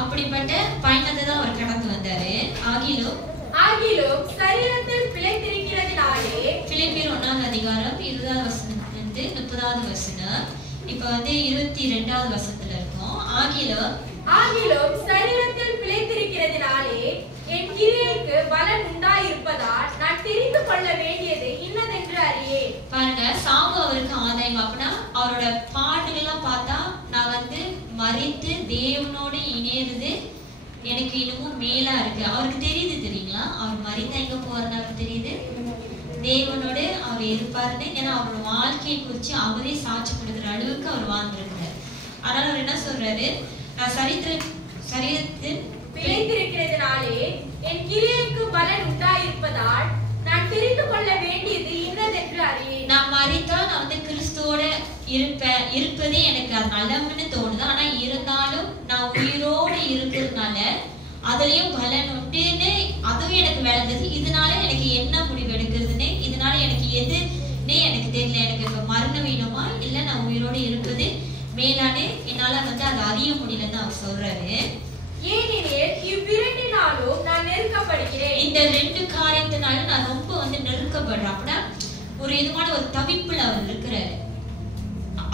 அப்படிப்பட்ட பயணத்தை தான் அவர் கடந்து வந்தாரு. ஆகிலும் சரீரத்தில் பிழைத்திருக்கிறதினாலே, பிலிப்பியர் 1ஆம் அதிகாரம் 20வது வசனத்திலிருந்து 30வது வசனம். இப்ப 22வது வசனத்துல இருக்கும். ஆகிலும் சரீரத்தில் பிழைத்திருக்கிறதினாலே என் கிரியைக்கு பலன் உண்டாயிருப்பதால் நான் தெரிந்து கொள்ள வேண்டியது இன்னதென்று அறியேன். பாருங்க, சாவு அவருக்கு ஆதாயம். அப்படின்னா அவரோட பாட்டுகள் எல்லாம் பார்த்தா நான் மரித்து தேவனோட இணையிறது எனக்கு இன்னமும் மேலா இருக்கு. அவருக்கு தெரியுது, தெரியுங்களா? அவர் மரித்தா எங்க போறன்னு அவருக்கு தெரியுது, தேவனோடு அவர் இருப்பாருன்னு. ஏன்னா அவரோட வாழ்க்கையை குறிச்சு அவரே சாட்சி கொடுக்குற அளவுக்கு அவர் வாழ்ந்திருக்கிறார். அதனால அவர் என்ன சொல்றாரு, நான் சரீரத்தில் பிழைத்திருக்கிறதினாலே என் கிரியைக்கு பலன் உண்டாயிருப்பதால் நான் தெரிந்து கொள்ள வேண்டியது இன்னதென்று அறியேன். நான் மரித்தா நான் கிறிஸ்துவோட இருப்பதே எனக்கு அது நல்லம்னு தோணுது. ஆனா இருந்தாலும் நான் உயிரோட இருக்கிறதுனால அதுலயும் பலன் உண்டுன்னு அதுவும் எனக்கு விளங்குது. இதனால எனக்கு என்ன முடிவு எடுக்கிறதுன்னு, இதனால எனக்கு எதுன்னு எனக்கு தெரியல. எனக்கு இப்ப மரணம் வேணுமா இல்ல நான் உயிரோட இருப்பது மேலானு என்னால அதை அறிய முடியலன்னு அவர் சொல்றாரு. ஏனெனில் இவ்விரண்டினாலும் நான் நெருக்கப்படுகிறேன். இந்த 2 காரியத்தினாலும் நான் ரொம்ப நெருக்கப்படுறேன். அப்படின்னா ஒரு விதமான ஒரு தவிப்புல அவர் இருக்கிறாரு.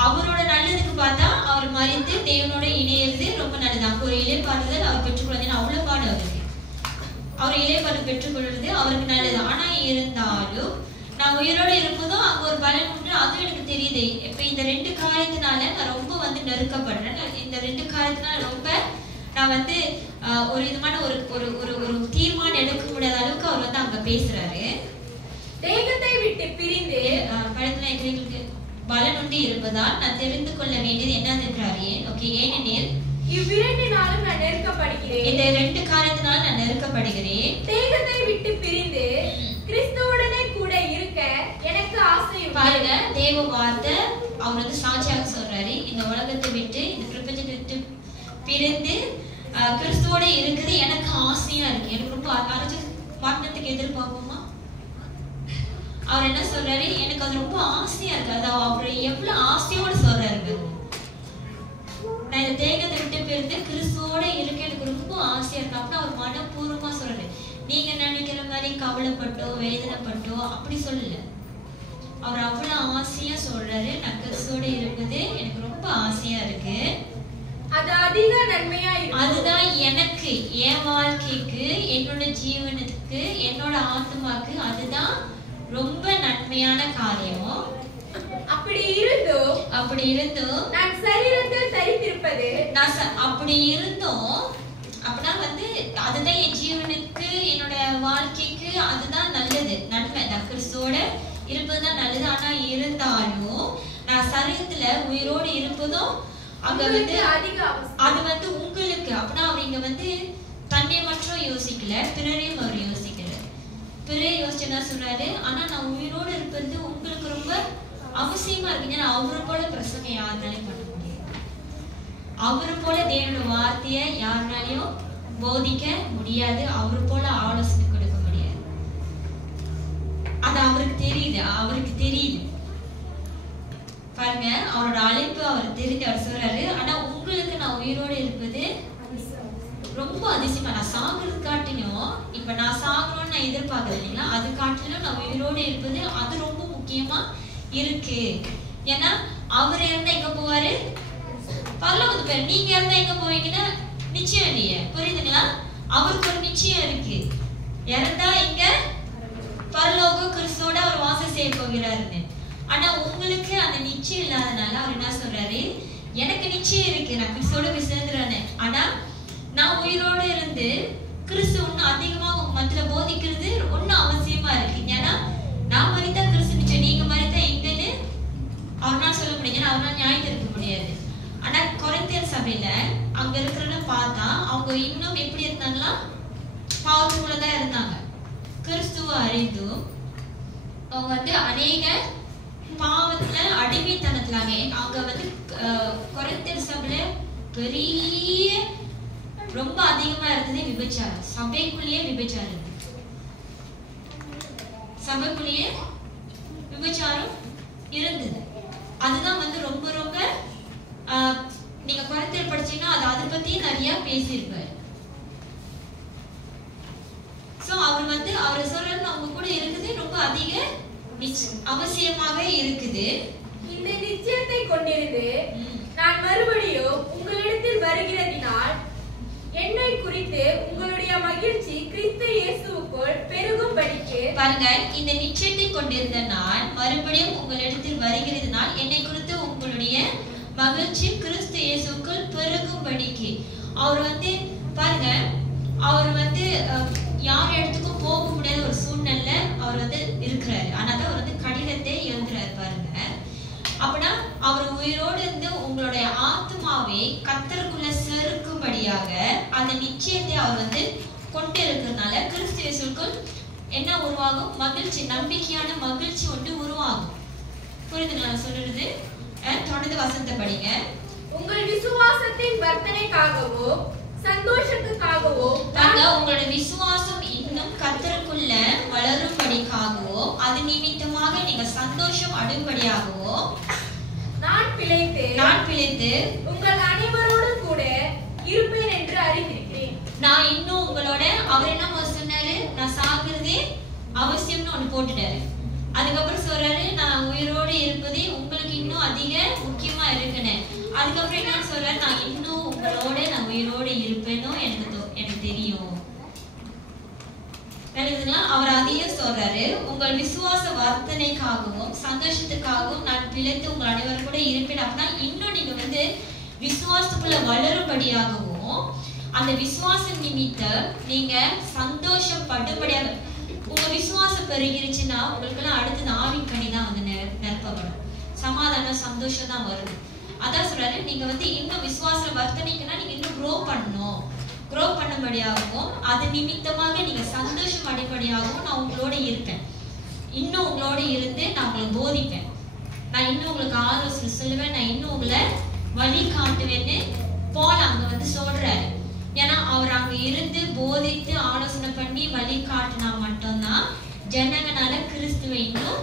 அவரோட நல்லதுக்கு பார்த்தா அவர் மரித்து தேவனோட இணையிறது ரொம்ப நல்லது. அங்க ஒரு இளைப்பாறுதல் அவர் பெற்றுக்கொள்வது அவ்வளவு பாடு அவருக்கு. அவர் இளைப்பாறு பெற்றுக்கொள்வது அவருக்கு நல்லது. ஆனா இருந்தாலும் நான் உயிரோட இருப்பதும் அங்க ஒரு பலன் உண்டு, அதுவும் எனக்கு தெரியுது. இப்ப இந்த 2 காரியத்தினால நான் ரொம்ப நெருக்கப்படுறேன். இந்த 2 காரியத்தினால ரொம்ப நான் ஒரு விதமான ஒரு ஒரு தீர்மானம் எடுக்க முடியாத அளவுக்கு அவர் அங்க பேசுறாரு. தேகத்தை விட்டு பிரிந்து படத்துல எங்களுக்கு பலன் உண்டு இருப்பதால் நான் தெரிந்து கொள்ள வேண்டியது என்னது? ஓகே, ஏனெனில் இவ்விரண்டினாலும் நான் நெருக்கப்படுகிறேன். இந்த 2 காரியத்தினால நான் நெருக்கப்படுகிறேன். தேகத்தை விட்டு பிரிந்து கிறிஸ்துவுடனே கூட இருக்க எனக்கு ஆசை. பாருங்க, தேவ வார்த்தை அவர் சாட்சியாக சொல்றாரு. இந்த உலகத்தை விட்டு இந்த பிரபஞ்சத்தை விட்டு பிரிந்து கிறிஸ்துவோட இருக்குது எனக்கு ஆசையா இருக்கு. எனக்கு ரொம்ப அரைச்சு மாற்றத்துக்கு எதிர்பார்ப்போமா? அவர் என்ன சொல்றாரு, எனக்கு அது ரொம்ப ஆசையா இருக்கு. அது அவர் எவ்வளவு ஆசையோட சொல்றாரு, நான் இந்த தேகத்தை விட்டு பிரிந்து கிறிஸ்துவோட இருக்க எனக்கு ரொம்ப ஆசையா இருக்கு. அப்படின்னு அவர் மனப்பூர்வமா சொல்றாரு. நீங்க நினைக்கிற மாதிரி கவலைப்பட்டோ வேதனைப்பட்டோ அப்படி சொல்லல. அவர் அவ்வளவு ஆசையா சொல்றாரு, நான் கிறிஸ்துவோட இருப்பது எனக்கு ரொம்ப ஆசையா இருக்கு. அது அதிக நன்மையா இருக்கு. அதுதான் எனக்கு, என் வாழ்க்கைக்கு, என்னோட ஜீவனத்துக்கு, என்னோட ஆத்மாக்கு அதுதான் ரொம்ப நன்மையான காரியம். அப்படி இருந்தும் நான் சரீரத்தில் தரித்திருப்பது, அப்படி இருந்தும் அப்படின்னா அதுதான் என் ஜீவனுக்கு, என்னோட வாழ்க்கைக்கு அதுதான் நல்லது, நன்மை. நான் கிறிஸ்துவோட இருப்பதுதான் நல்லது. ஆனா இருந்தாலும் நான் சரீரத்துல உயிரோடு இருப்பதும் அங்க அதிக அது உங்களுக்கு. அப்படின்னா அவர் இங்க தன்னை மட்டும் யோசிக்கல, பிறரையும் அவர் யோசிக்கல. பிறரை யோசிச்சு என்ன சொல்றாரு, ஆனா நான் உயிரோடு இருப்பது உங்களுக்கு ரொம்ப அவசியமா இருக்கு. ஏன்னா அவரை போல பிரசங்க யாருனாலையும் பண்ண முடியாது. அவரை போல தேவனோட வார்த்தையை யாருனாலையும் போதிக்க முடியாது. அவரு போல ஆலோசனை கொடுக்க முடியாது. அது அவருக்கு தெரியுது. பாருங்க, அவரோட அழைப்பு அவர் தெரிஞ்சு அவர் சொல்றாரு. ஆனா உங்களுக்கு நான் உயிரோடு இருப்பது ரொம்ப அதிசயமா. நான் சாகுறது காட்டிலும், இப்ப நான் சாகணும்னு நான் எதிர்பார்க்கறது இல்லைங்களா, அது காட்டிலும் நான் உயிரோடு இருப்பது அது ரொம்ப முக்கியமா இருக்கு. ஏன்னா அவர் இருந்தா எங்க போவாரு? பரலோகத்துக்கு போய். நீங்க இருந்தா எங்க போவீங்கன்னா நிச்சயம் இல்லையே, புரியுதுங்களா? அவருக்கு ஒரு நிச்சயம் இருக்கு. இறந்தா இங்க பரலோகம் கிறிஸ்துவோட அவர் வாசம் செய்ய போகிறாருன்னு. ஆனா உங்களுக்கு அந்த நிச்சயம் இல்லாதனால அவர் என்ன சொல்றாரு, எனக்கு நிச்சயம் இருக்கு, நான் கிறிஸ்துவோட போய் சேர்ந்துறானே. ஆனா நான் உயிரோடு இருந்து கிறிஸ்து ஒன்னும் அதிகமா உங்க மத்தியில போதிக்கிறது ஒன்னும் அவசியமா இருக்கு. ஏன்னா நான் மரித்தா கிறிஸ்து நிச்சயம், நீங்க மரித்தா எங்கன்னு அவரால் சொல்ல முடியாது. ஏன்னா அவரால் நியாயம் இருக்க முடியாது. ஆனா கொரிந்தியர் சபையில அங்க இருக்கிறத பார்த்தா அவங்க இன்னும் எப்படி இருந்தாங்களா, பாவத்துக்குள்ளதான் இருந்தாங்க. கிறிஸ்துவ அறிந்தும் அவங்க அநேக பாவத்துல அடிமைத்தனத்துல அங்க கொரிந்தியர் சபையில பெரிய ரொம்ப அதிகமா இருந்தது விபச்சாரம். சபைக்குள்ளேயே விபச்சாரம், சபைக்குள்ளேயே விபச்சாரம் இருந்தது. அதுதான் ரொம்ப ரொம்ப நீங்க கொரிந்தியர் படிச்சீங்கன்னா அதை பத்தி நிறைய பேசியிருப்பாரு. சோ அவர் சொல்றாரு அவங்க கூட இருக்குது ரொம்ப அதிக அவசியமாக இருக்குது. இந்த நிச்சயத்தை கொண்டிருந்து நான் மறுபடியும் உங்களிடத்தில் வருகிறதினால் என்னை குறித்து உங்களுடைய மகிழ்ச்சி கிறிஸ்து இயேசுவுக்குள் பெருகும்படிக்கு. பாருங்க, இந்த நிச்சயத்தை கொண்டிருந்த நான் மறுபடியும் உங்களிடத்தில் வருகிறதினால் என்னை குறித்து உங்களுடைய மகிழ்ச்சி கிறிஸ்து இயேசுவுக்குள் பெருகும்படிக்கு. அவர் பாருங்க, அவர் யார் இடத்துக்கும் போக முடியாத ஒரு சூழ்நிலை அவர் இருக்கிறாரு. ஆனா அவர் கடிதத்தை எழுதுறாரு பாருங்க. அப்படின்னா அவர் உயிரோடு இருந்து உங்களுடைய ஆத்மாவை கர்த்தருக்குள்ள செருக்கும்படியாக அந்த நிச்சயத்தை அவர் கொண்டு இருக்கிறதுனால கிறிஸ்து இயேசுவுக்குள் என்ன உருவாகும்? மகிழ்ச்சி, நம்பிக்கையான மகிழ்ச்சி ஒன்று உருவாகும். புரியுதுங்களா சொல்றது? தொடர்ந்து வசனத்தை படிங்க. உங்கள் விசுவாசத்தின் வர்த்தனைக்காகவோ சந்தோஷத்துக்காகவோ, உங்களுடைய விசுவாசம் இன்னும் கர்த்தருக்குள்ள வளரும்படிக்காகவோ அது நிமித்தமாக நீங்க சந்தோஷம் அடையும்படியாகவோ நான் பிழைத்து உங்கள் அனைவரோடு கூட இருப்பேன் என்று அறிந்திருக்கிறேன். நான் இன்னும் உங்களோட, அவர் என்ன சொன்னாரு? நான் சாகிறதே அவசியம்னு ஒண்ணு போட்டுட்டாரு. அதுக்கப்புறம் சொல்றாரு நான் உயிரோடு இருப்பதே உங்களுக்கு இன்னும் அதிக முக்கியமா இருக்குன்னு. அதுக்கப்புறம் என்ன சொல்றாரு? நான் இன்னும் உங்களோட நான் உயிரோடு இருப்பேனும் எனக்கு தெரியும். அவர் அதையே சொல்றாரு, உங்கள் விசுவாச வர்த்தனைக்காகவும் சந்தோஷத்துக்காகவும் நான் பிழைத்து உங்கள் அனைவரும் கூட இருப்பேன். அப்படின்னா இன்னும் நீங்க விசுவாசத்துக்குள்ள வளரும்படியாகவும் அந்த விசுவாச நிமித்தம் நீங்க சந்தோஷப்படும்படியாக. உங்க விசுவாசம் பெருகிருச்சுன்னா உங்களுக்கு எல்லாம் அடுத்தது ஆவின் கனி தான் நிரப்பப்படும். சமாதானம், சந்தோஷம் தான் வருது. அதான் சொல்றாரு, நீங்க இன்னும் விசுவாச வர்த்தனைக்குன்னா நீங்க இன்னும் க்ரோ பண்ணும்படியாகவும் அது நிமித்தமாக நீங்க சந்தோஷம் அடைபடியாகவும் நான் உங்களோட இருப்பேன். இன்னும் உங்களோட இருந்து நான் உங்களை போதிப்பேன். நான் இன்னும் உங்களுக்கு ஆலோசனை சொல்லுவேன். நான் இன்னும் உங்களை வழி காட்டுவேன்னு போல் அங்க சொல்றாரு. ஏன்னா அவர் அங்க இருந்து போதித்து ஆலோசனை பண்ணி வழி காட்டினா மட்டும்தான் ஜனங்களால கிறிஸ்துவை இன்னும்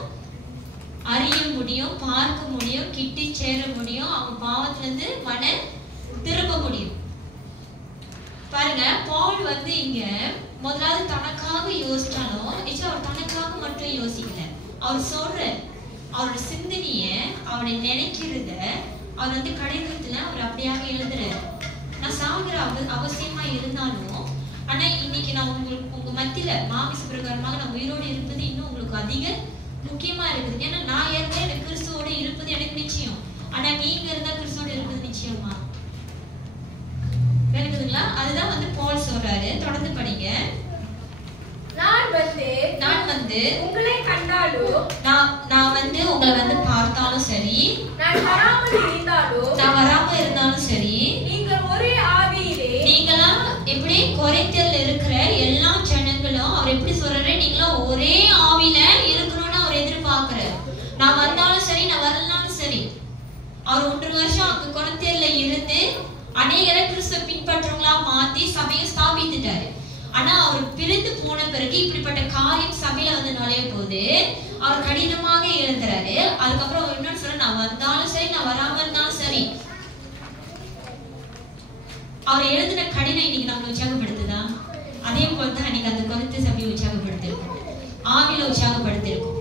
அறிய முடியும், பார்க்க முடியும், கிட்டி சேர முடியும், அவங்க பாவத்துல இருந்து மன திரும்ப முடியும். பாருங்க, பவுல் இங்க முதலாவது தனக்காக யோசிச்சாலும் அவர் தனக்காக மட்டும் யோசிக்கல. அவர் சொல்ற அவரோட சிந்தனைய, அவரை நினைக்கிறத அவர் கடிதத்துல அவர் அப்படியாக எழுதுறாரு. நான் சாகுற அவசியமா இருந்தாலும், ஆனா இன்னைக்கு நான் உங்க மத்தியில மாமிச பிரகாரமாக நான் உயிரோடு இருப்பது இன்னும் உங்களுக்கு அதிக முக்கியமா இருக்குது. ஏன்னா நான் இருந்தா எனக்கு கிறிஸ்துவோட இருப்பது எனக்கு நிச்சயம். ஆனா நீங்க இருந்தா கிறிஸ்துவோட இருப்பது நிச்சயமா இருக்குதுங்களா? அதுதான் பவுல் சொல்றாரு. தொடர்ந்து படிங்க. நான் உங்களை கண்டாலும், நான் உங்களை பார்த்தாலும் சரி, நான் வராம இருந்தாலும் சரி, நீங்கள் ஒரே ஆவியிலே, நீங்களாம் எப்படி கொரிந்தியர்ல இருக்கிற எல்லா ஜனங்களும் அவர் எப்படி சொல்றாரு? நீங்களாம் ஒரே ஆவியில இருக்கணும்னு அவர் எதிர்பார்க்கிறார். நான் வந்தாலும் சரி, நான் வரலனாலும் சரி. அவர் 1 வருஷம் அங்க கொரிந்தியர்ல இருந்து அநேகரை கிறிஸ்துவ பின்பற்றவங்களா மாத்தி சபையை ஸ்தாபித்துட்டாரு. ஆனா அவர் பிரிந்து போன பிறகு இப்படிப்பட்ட காரியம் சபையில நுழைய போது அவர் கடினமாக எழுதுறாரு. அதுக்கப்புறம் அவர் என்ன சொல்ற? நான் வந்தாலும் சரி, நான் வராம இருந்தாலும் சரி. அவர் எழுதின கடினம் இன்னைக்கு நம்மளை உற்சாகப்படுத்துதா? அதே போலதான் இன்னைக்கு அந்த கொரிந்திய சபையை உற்சாகப்படுத்திருக்கும், ஆவியில உற்சாகப்படுத்திருக்கும்.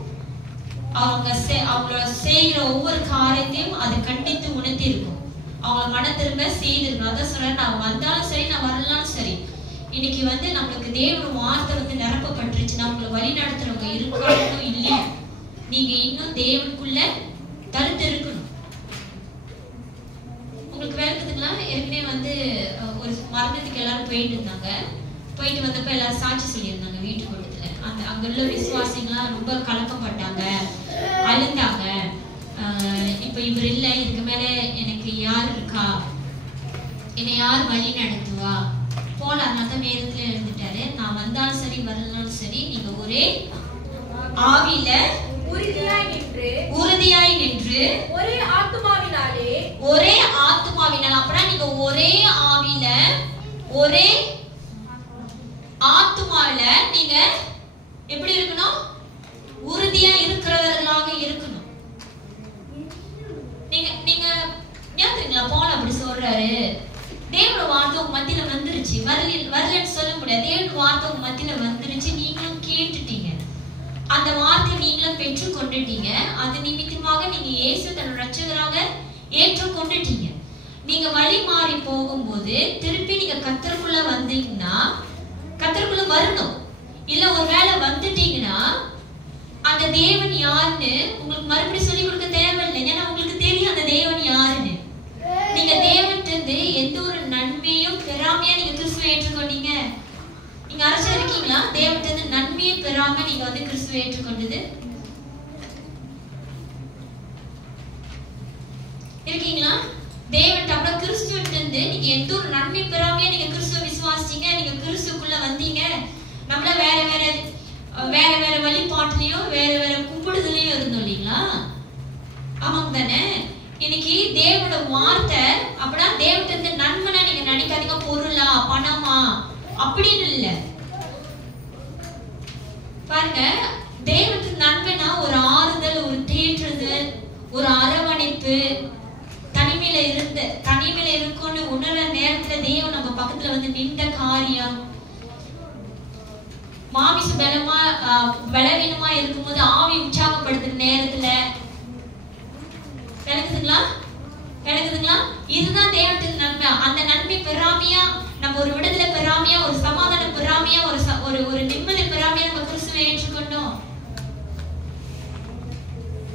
அவங்களோட செய்கிற ஒவ்வொரு காரியத்தையும் அது கண்டித்து உணர்த்தி இருக்கும். அவங்கள மன திரும்ப செய்திருக்கணும். அதான் சொல்ற, நான் வந்தாலும் சரி, நான் வரலாலும் சரி. இன்னைக்கு நம்மளுக்கு தேவனோட வார்த்தை நிரப்பப்பட்டுருச்சு. நம்மள வழி நடத்துறவங்க இருக்கணும் இல்லையா? நீங்க இன்னும் தேவனுக்குள்ள தடுத்து இருக்கணும். உங்களுக்கு விளக்குதுங்களா? ஏற்கனவே ஒரு மரணத்துக்கு எல்லாரும் போயிட்டு இருந்தாங்க. போயிட்டு வந்தப்ப எல்லாரும் சாட்சி சொல்லியிருந்தாங்க வீட்டு கூட்டத்துல. அங்க உள்ள விசுவாசிங்களா ரொம்ப கலக்கப்பட்டாங்க, அழுந்தாங்க. இப்ப இவர் இல்ல, இதுக்கு மேல எனக்கு யார் இருக்கா, என்னை யார் வழி நடத்துவா போல. அதனால வேதத்துல எழுந்துட்டாரு, நான் வந்தாலும் சரி, வரலாலும் சரி, நீங்க ஒரே ஆவியில உறுதியாய் நின்று ஒரே ஆத்துமாவினாலே, ஒரே ஆத்துமாவினால். அப்படின்னா நீங்க ஒரே ஆவியில ஒரே ஆத்துமாவில நீங்க எப்படி இருக்கணும்? உறுதியா இருக்கிறவர்களாக இருக்கணும். ஏன் தெரியுங்களா பவுல் அப்படி சொல்றாரு? தேவனோட வார்த்தை உங்க மத்தியில வந்துருச்சு, வரலன்னு சொல்ல முடியாது. தேவனோட வார்த்தை உங்க மத்தியில வந்துருச்சு, நீங்களும் கேட்டுட்டீங்க, அந்த வார்த்தையை நீங்களும் பெற்று கொண்டுட்டீங்க. அது நிமித்தமாக நீங்க இயேசு தன்னோட ரட்சகராக ஏற்றுக்கொண்டுட்டீங்க. நீங்க வழி மாறி போகும்போது திருப்பி நீங்க கர்த்தருக்குள்ள வந்தீங்கன்னா, கர்த்தருக்குள்ள வரணும். இல்ல ஒரு வேளை வந்துட்டீங்கன்னா அந்த தேவன் யாருன்னு உங்களுக்கு மறுபடியும் சொல்லி கொடுக்க தேவையில்லை. ஏன்னா உங்களுக்கு தெரியும் அந்த தேவன் யாருன்னு. நீங்க தேவன்கிட்ட எந்த ஒரு நன்மையும் பெறாமையா நீங்க கிறிஸ்துவை ஏற்றுக்கொண்டீங்க. நீங்க அரசா இருக்கீங்களா? தேவன்கிட்ட நன்மையை பெறாம நீங்க வந்து கிறிஸ்துவை ஏற்றுக்கொண்டது இருக்கீங்களா? தேவன் அப்புறம் கிறிஸ்துவிட்ட நீங்க எந்த ஒரு நன்மை பெறாமையா நீங்க கிறிஸ்துவை விசுவாசிச்சீங்க, நீங்க கிறிஸ்துக்குள்ள வந்தீங்க. நம்மள வேற வேற வழிபாட்டுலயும் வேற வேற கும்பிடுதலையும் இருந்தோம் இல்லைங்களா? ஆமாங்க தானே? இன்னைக்கு தேவனோட வார்த்தை அப்படின்னா தேவன்கிட்ட நன்மைனா நீங்க நினைக்காதீங்க பொருளா பணமா அப்படின்னு இல்ல. பாருங்க, தேவனுக்கு நன்மைனா ஒரு ஆறுதல், ஒரு தேற்றுதல், ஒரு அரவணைப்பு, தனிமையில இருக்கும்னு உணர நேரத்துல தேவன் நம்ம பக்கத்துல வந்து நின்ற காரியம். மாமிச பலவீனமா இருக்கும்போது ஆவி உற்சாகப்படுத்துற நேரத்துல கிடைக்குதுங்களா? இதுதான் தேவனுக்கு நன்மை. அந்த நன்மை பெறாமையா, நம்ம ஒரு விடுதலை பெறாமையா, ஒரு சமாதானம் பெறாமையா, ஒரு நிம்மதி பெறாமையா நம்ம கிறிஸ்துவை ஏற்றுக்கொண்டோம்.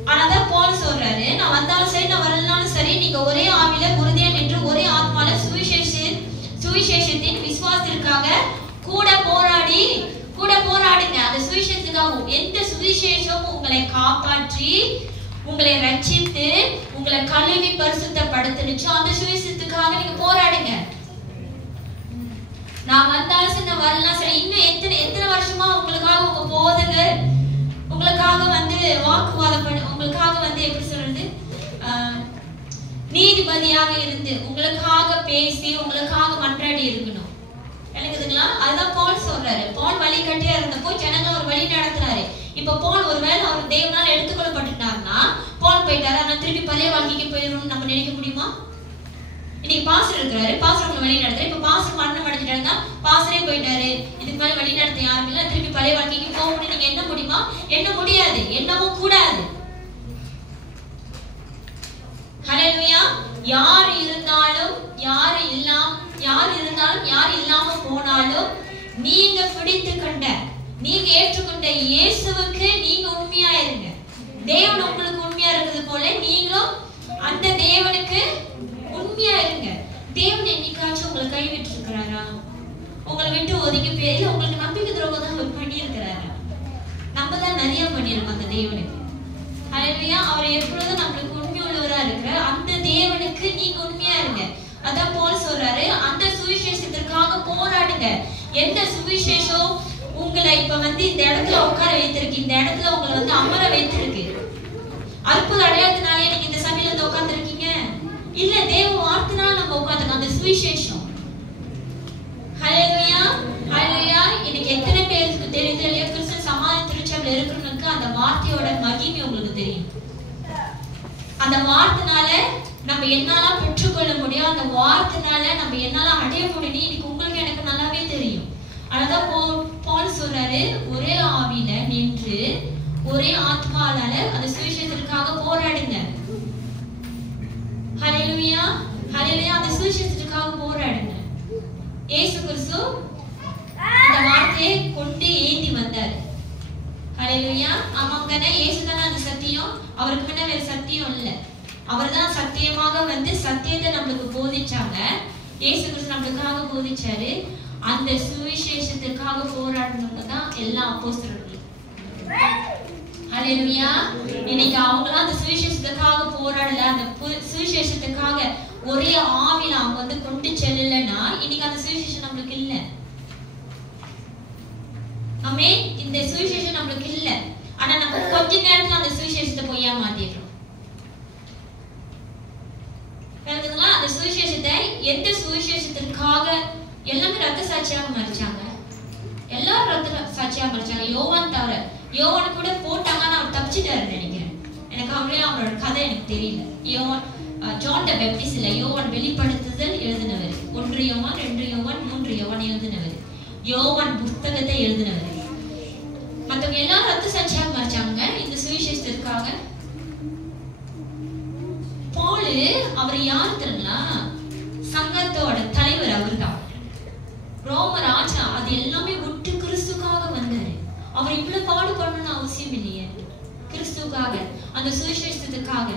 ஆனாதான் பவுல் சொல்றாரு, நான் வந்தாலும் சரி நான் வரலனாலும் சரி, நீங்க ஒரே ஆவியில உறுதியா நின்று ஒரே ஆத்மால சுவிசேஷத்தின் விசுவாசத்திற்காக கூட போராடுங்க. அந்த சுவிசேஷத்துக்காக எந்த சுவிசேஷமும் உங்களை காப்பாற்றி உங்களை ரட்சித்து உங்களை கழுவி பரிசுத்தப்படுத்துனுச்சோ அந்த சுவிசேஷத்துக்காக நீங்க போராடுங்க. நான் வந்தாலும் சரி நான் வரலாம் சரி, இன்னும் எத்தனை வருஷமா உங்களுக்காக உங்க போதகர் உங்களுக்காக வந்து வாக்குவாதம் பண்ணி, உங்களுக்காக வந்து எப்படி சொல்றது, நீதிபதியாக இருந்து உங்களுக்காக பேசி உங்களுக்காக மன்றாடி இருக்கணும். எனக்குதுங்களா? அதுதான் பவுல் சொல்றாரு. பவுல் வழிகாட்டியா இருந்தப்போ ஜனங்களை ஒரு வழி நடத்துறாரு. இப்ப பவுல் ஒருவேளை அவர் தேவனால் எடுத்துக்கொள்ளப்பட்டுட்டாருன்னா பவுல் போயிட்டாரு, ஆனா திருப்பி பழைய வாழ்க்கைக்கு போயிடணும்னு நம்ம நினைக்க முடியுமா? இன்னைக்கு பாஸ்டர் இருக்கிறாரு, பாஸ்டர் உங்களை வழி நடத்துறாரு. இப்ப பாஸ்டர் மரணம் அடைஞ்சிட்டாருன்னா பாஸ்டரே போயிட்டாரு, இதுக்கு மேல வழி நடத்த யாரும் இல்ல, திருப்பி பழைய வாழ்க்கைக்கு போக முடியும் நீங்க என்ன முடியுமா? என்ன முடியாது, என்னவும் கூடாது. ஹல்லேலூயா. யார் இருந்தாலும் யார் இல்லாம போனாலும் நீங்க பிடித்து கொண்ட, நீங்க ஏற்றுக்கொண்ட இயேசுவுக்கு நீங்க உண்மையா இருங்க. தேவன் உங்களுக்கு உண்மையா இருக்கிறது போல நீங்களும் அந்த தேவனுக்கு உண்மையா இருங்க. தேவன் என்னைக்காச்சும் உங்களை கைவிட்டு இருக்கிறாரா? உங்களை விட்டு ஒதுக்கி இல்ல உங்களுக்கு நம்பிக்கை துரோகம் தான் அவர் பண்ணி இருக்கிறாரா? நம்ம தான் நிறைய பண்ணிருக்கோம் அந்த தேவனுக்கு. ஹல்லேலூயா. அவர் எப்பொழுதும் நம்மளுக்கு உண்மை உள்ளவரா இருக்கிற அந்த தேவனுக்கு நீங்க உண்மையா இருங்க. அதான் பவுல் சொல்றாரு, அந்த சுவிசேஷத்திற்காக போராடுங்க. எந்த சுவிசேஷம் உங்களை இப்ப வந்து இந்த இடத்துல உட்கார வைத்திருக்கு, இந்த இடத்துல உங்களை வந்து அமர வைத்திருக்கு, அற்புத அடையாளத்தினாலே நீங்க இந்த சபையில வந்து உட்கார்ந்து இருக்கீங்க இல்ல, தேவ வார்த்தைனால நம்ம உட்கார்ந்துருக்கோம். அந்த சுவிசேஷம். ஹல்லேலூயா. ஹல்லேலூயா. இன்னைக்கு எத்தனை பேருக்கு தெரியுது இல்லையா, கிறிஸ்து சமாதான திருச்சபையில இருக்கிறவங்களுக்கு அந்த வார்த்தையோட மகிமை உங்களுக்கு தெரியும். அந்த வார்த்தைனால நம்ம என்னால பெற்றுக்கொள்ள முடியும், அந்த வார்த்தைனால நம்ம என்னால அடைய முடியும். இன்னைக்கு உங்களுக்கு எனக்கு நல்லாவே தெரியும். அதனால பவுல் சொல்றாரு, ஒரே ஆவியில நின்று ஒரே ஆத்மாவால அந்த சுவிசேஷத்திற்காக போராடுங்க. ஹல்லேலூயா. ஹல்லேலூயா. அந்த சுவிசேஷத்திற்காக போராடுங்க. இயேசு கிறிஸ்து இந்த வார்த்தையை கொண்டு ஏந்தி வந்தாரு. ஹல்லேலூயா. ஆமாங்க தானே? இயேசு தானே அந்த சத்தியம், அவருக்கு முன்ன வேற சத்தியம் இல்ல. அவர்தான் சத்தியமாக வந்து சத்தியத்தை நம்மளுக்கு போதிச்சாங்க. இயேசு கிறிஸ்து நம்மளுக்காக போதிச்சாரு. அந்த சுவிசேஷத்துக்காக போராடினவங்க தான் எல்லா அப்போஸ்தலர்களும். ஹல்லேலூயா. இன்னைக்கு அவங்களாம் அந்த சுவிசேஷத்துக்காக போராடல, அந்த சுவிசேஷத்துக்காக ஒரே ஆவில அவங்க வந்து கொண்டு செல்லலன்னா இன்னைக்கு அந்த சுவிசேஷம் நம்மளுக்கு இல்ல. ஆமே. இந்த சுவிசேஷம் நம்மளுக்கு இல்ல. ஆனா நம்ம கொஞ்ச நேரத்துல அந்த சுவிசேஷத்தை பொய்யா மாத்திடுறோம். அந்த சுவிசேஷத்தை எந்த சுவிசேஷத்திற்காக எல்லாமே ரத்த சாட்சியாக மறிச்சாங்க, எல்லாரும் ரத்த சாட்சியாக மறிச்சாங்க. யோவான் தவிர, யோவான் கூட போட்டாங்க, அவர் தப்பிச்சிட்டாரு நினைக்கிறேன். எனக்கு அவரோட கதை எனக்கு தெரியல. யோவான் ஜான் தி பேப்டிஸ்ட் இல்ல, யோவான் வெளிப்படுத்துதல் எழுதினவர். 1 யோவான், 2 யோவான், 3 யோவான் எழுதினவர். யோவான் புத்தகத்தை எழுதினவர். மத்தவங்க எல்லாரும் ரத்த சாட்சியாக மறிச்சாங்க இந்த சுவிசேஷத்திற்காக. பவுல் அவர் யார் தெரியுங்களா? சங்கத்தோட தலைவர் அவர்தான். ரோம ராஜா அது எல்லாமே விட்டு கிறிஸ்துக்காக வந்தாரு. அவர் இவ்வளவு பாடுபடணும்னு அவசியம் இல்லையே. கிறிஸ்துக்காக, அந்த சுவிசேஷத்துக்காக,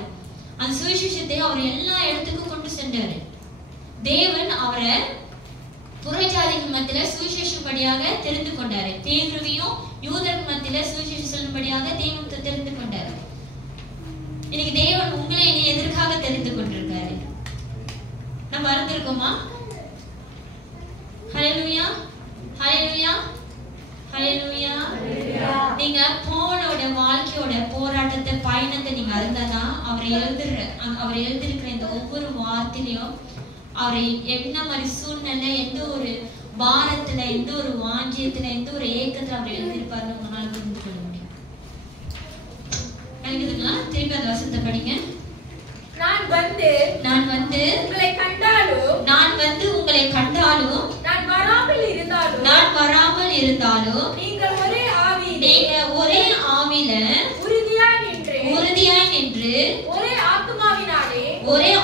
அந்த சுவிசேஷத்தை அவர் எல்லா இடத்துக்கும் கொண்டு சென்றாரு. தேவன் அவரை புறஜாதிகள் மத்தியில சுவிசேஷம் படியாக தெரிந்து கொண்டாரு. பேதுருவையும் யூதர்கள் மத்தியில சுவிசேஷம் சொல்லும்படியாக தேவன் தெரிந்து கொண்டாரு. இன்னைக்கு தேவன் உங்களை என்னை எதற்காக தெரிந்து கொண்டிருக்காரு? நம்ம அறிந்திருக்கோமா? ஹல்லேலூயா, ஹல்லேலூயா, ஹல்லேலூயா. நீங்க பவுலோட வாழ்க்கையோட போராட்டத்தை, பயணத்தை நீங்க அறிந்தாதான் அவர் எழுதிருக்கிற இந்த ஒவ்வொரு வார்த்தையிலையும் அவர் என்ன மாதிரி சூழ்நிலை, எந்த ஒரு பாரத்துல, எந்த ஒரு வாஞ்சியத்துல, எந்த ஒரு ஏக்கத்துல அவர் எழுதியிருப்பாருன்னு உங்களால புரிந்து கொள்ள முடியும். எழுதுங்களா? திருப்பி அந்த வசனத்தை படிங்க. நான் வந்து உங்களை கண்டாலும், நான் வராமல் இருந்தாலும் நீங்கள் ஒரே ஆவியில உறுதியாய் நின்று ஒரே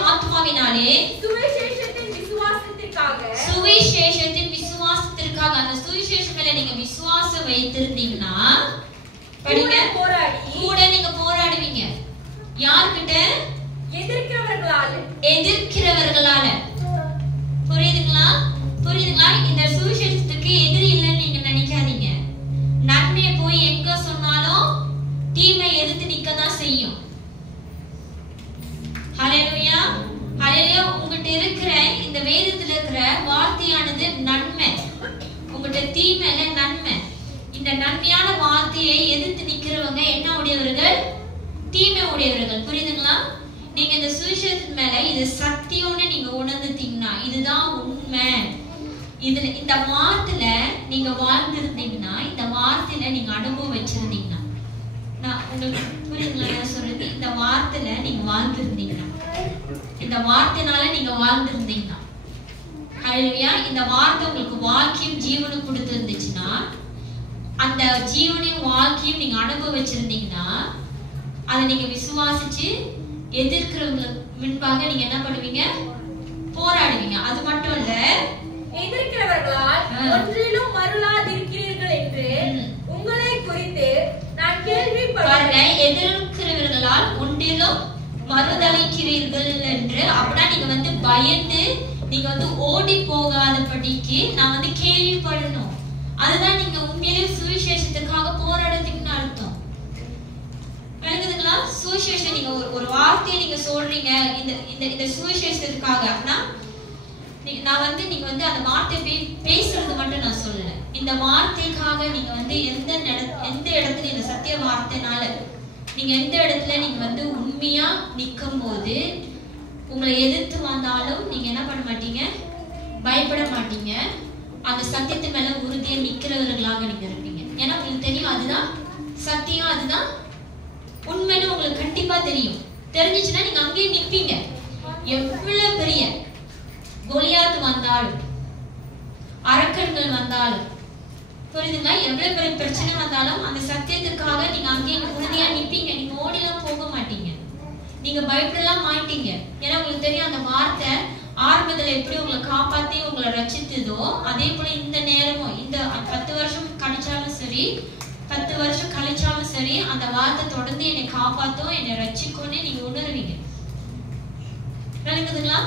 ஆத்துமாவினாலே சுவிசேஷத்தின் விசுவாசத்திற்காக அந்த சுவிசேஷம் மேல நீங்க விசுவாசம் வைத்திருந்தீங்கன்னா படிங்க, கூட நீங்க போராடுவீங்க. யார்கிட்ட? எதிர்க்கிறவர்களால. புரியுதுங்களா? இந்த சுவிசேஷத்துக்கு எதிரி இல்லைன்னு நீங்க நினைக்காதீங்க. நன்மை போய் எங்க சொன்னாலும் தீமை எதிர்த்து நிக்கதான் செய்யும். ஹல்லேலூயா, ஹல்லேலூயா. உங்ககிட்ட இருக்கிற இந்த வேதத்துல இருக்கிற வார்த்தையானது நன்மை, உங்ககிட்ட தீமை இல்ல, நன்மை. இந்த நன்மையான வார்த்தையை எதிர்த்து நிக்கிறவங்க என்ன உடையவர்கள்? தீமை உடையவர்கள். புரியுதுங்களா? நீங்க இந்த சுவிசேஷத்தின் மேல இது சத்தியம்னு நீங்க உணர்ந்துட்டீங்கன்னா, இதுதான் உண்மை, இதுல இந்த வார்த்தையில நீங்க வாழ்ந்திருந்தீங்கன்னா, இந்த வார்த்தையில நீங்க அனுபவம் வச்சிருந்தீங்கன்னா, நான் உங்களுக்கு புரியுதுங்களா நான் சொல்றது? இந்த வார்த்தையில நீங்க வாழ்ந்திருந்தீங்கன்னா, இந்த வார்த்தைனால நீங்க வாழ்ந்திருந்தீங்கன்னா, ஹல்லேலூயா, இந்த வார்த்தை உங்களுக்கு வாழ்க்கையும் ஜீவனும் கொடுத்திருந்துச்சுன்னா, அந்த ஜீவனையும் வாழ்க்கையும் நீங்க அனுபவம் வச்சிருந்தீங்கன்னா, அதை நீங்க விசுவாசிச்சு எதிர்க்கிறவங்க முன்பாக நீங்க என்ன பண்ணுவீங்க? போராடுவீங்க. அது மட்டும் இல்ல, எதிர்க்கிறவர்களால் ஒன்றிலும் மருளாதிருக்கிறீர்கள் என்று உங்களை குறித்து நான் கேள்விப்பட்டேன். எதிர்க்கிறவர்களால் ஒன்றிலும் மறுதளிக்கிறீர்கள் என்று, அப்படின்னா நீங்க பயந்து நீங்க ஓடி போகாதபடிக்கு நான் கேள்விப்படணும். அதுதான் நீங்க உண்மையிலே சுவிசேஷத்துக்காக போராடுறதுக்குன்னு அர்த்தம். விளங்குதுங்களா? சுவிசேஷம் நீங்க ஒரு வார்த்தையை நீங்க சொல்றீங்க இந்த சுவிசேஷத்துக்காக அப்படின்னா, நான் நீங்க அந்த வார்த்தை பேசுறது மட்டும் நான் சொல்லல. இந்த வார்த்தைக்காக நீங்க எந்த இடத்துல இந்த சத்திய வார்த்தைனால நீங்க எந்த இடத்துல நீங்க உண்மையா நிக்கும் போது உங்களை எதிர்த்து வந்தாலும் நீங்க என்ன பண்ண மாட்டீங்க? பயப்பட மாட்டீங்க. அந்த சத்தியத்து மேல உறுதியா நிக்கிறவர்களாக நீங்க இருப்பீங்க. ஏன்னா உங்களுக்கு தெரியும் அதுதான் சத்தியம், அதுதான் உண்மைன்னு உங்களுக்கு கண்டிப்பா தெரியும். தெரிஞ்சிச்சுன்னா நீங்க அங்கேயே நிப்பீங்க. எவ்வளவு பெரிய கோலியாத் வந்தாலும், அரக்கன்கள் வந்தாலும், புரியுதுங்களா? எவ்வளவு பெரிய பிரச்சனை வந்தாலும் அந்த சத்தியத்திற்காக நீங்க அங்கேயே உறுதியா நிப்பீங்க. நீங்க ஓடிலாம் போக மாட்டீங்க, நீங்க பயப்படலாம் மாட்டீங்க. ஏன்னா உங்களுக்கு தெரியும் அந்த வார்த்தை ஆரம்பத்துல எப்படி உங்களை காப்பாத்தி உங்களை ரட்சித்ததோ, அதே போல இந்த நேரமும் இந்த 10 வருஷம் கழிச்சாலும் சரி, 10 வருஷம் கழிச்சாலும் சரி, அந்த வார்த்தை தொடர்ந்து என்னை காப்பாத்தும், என்னை ரட்சிக்கும்னு நீங்க உணர்வீங்க. விளங்குதுங்களா?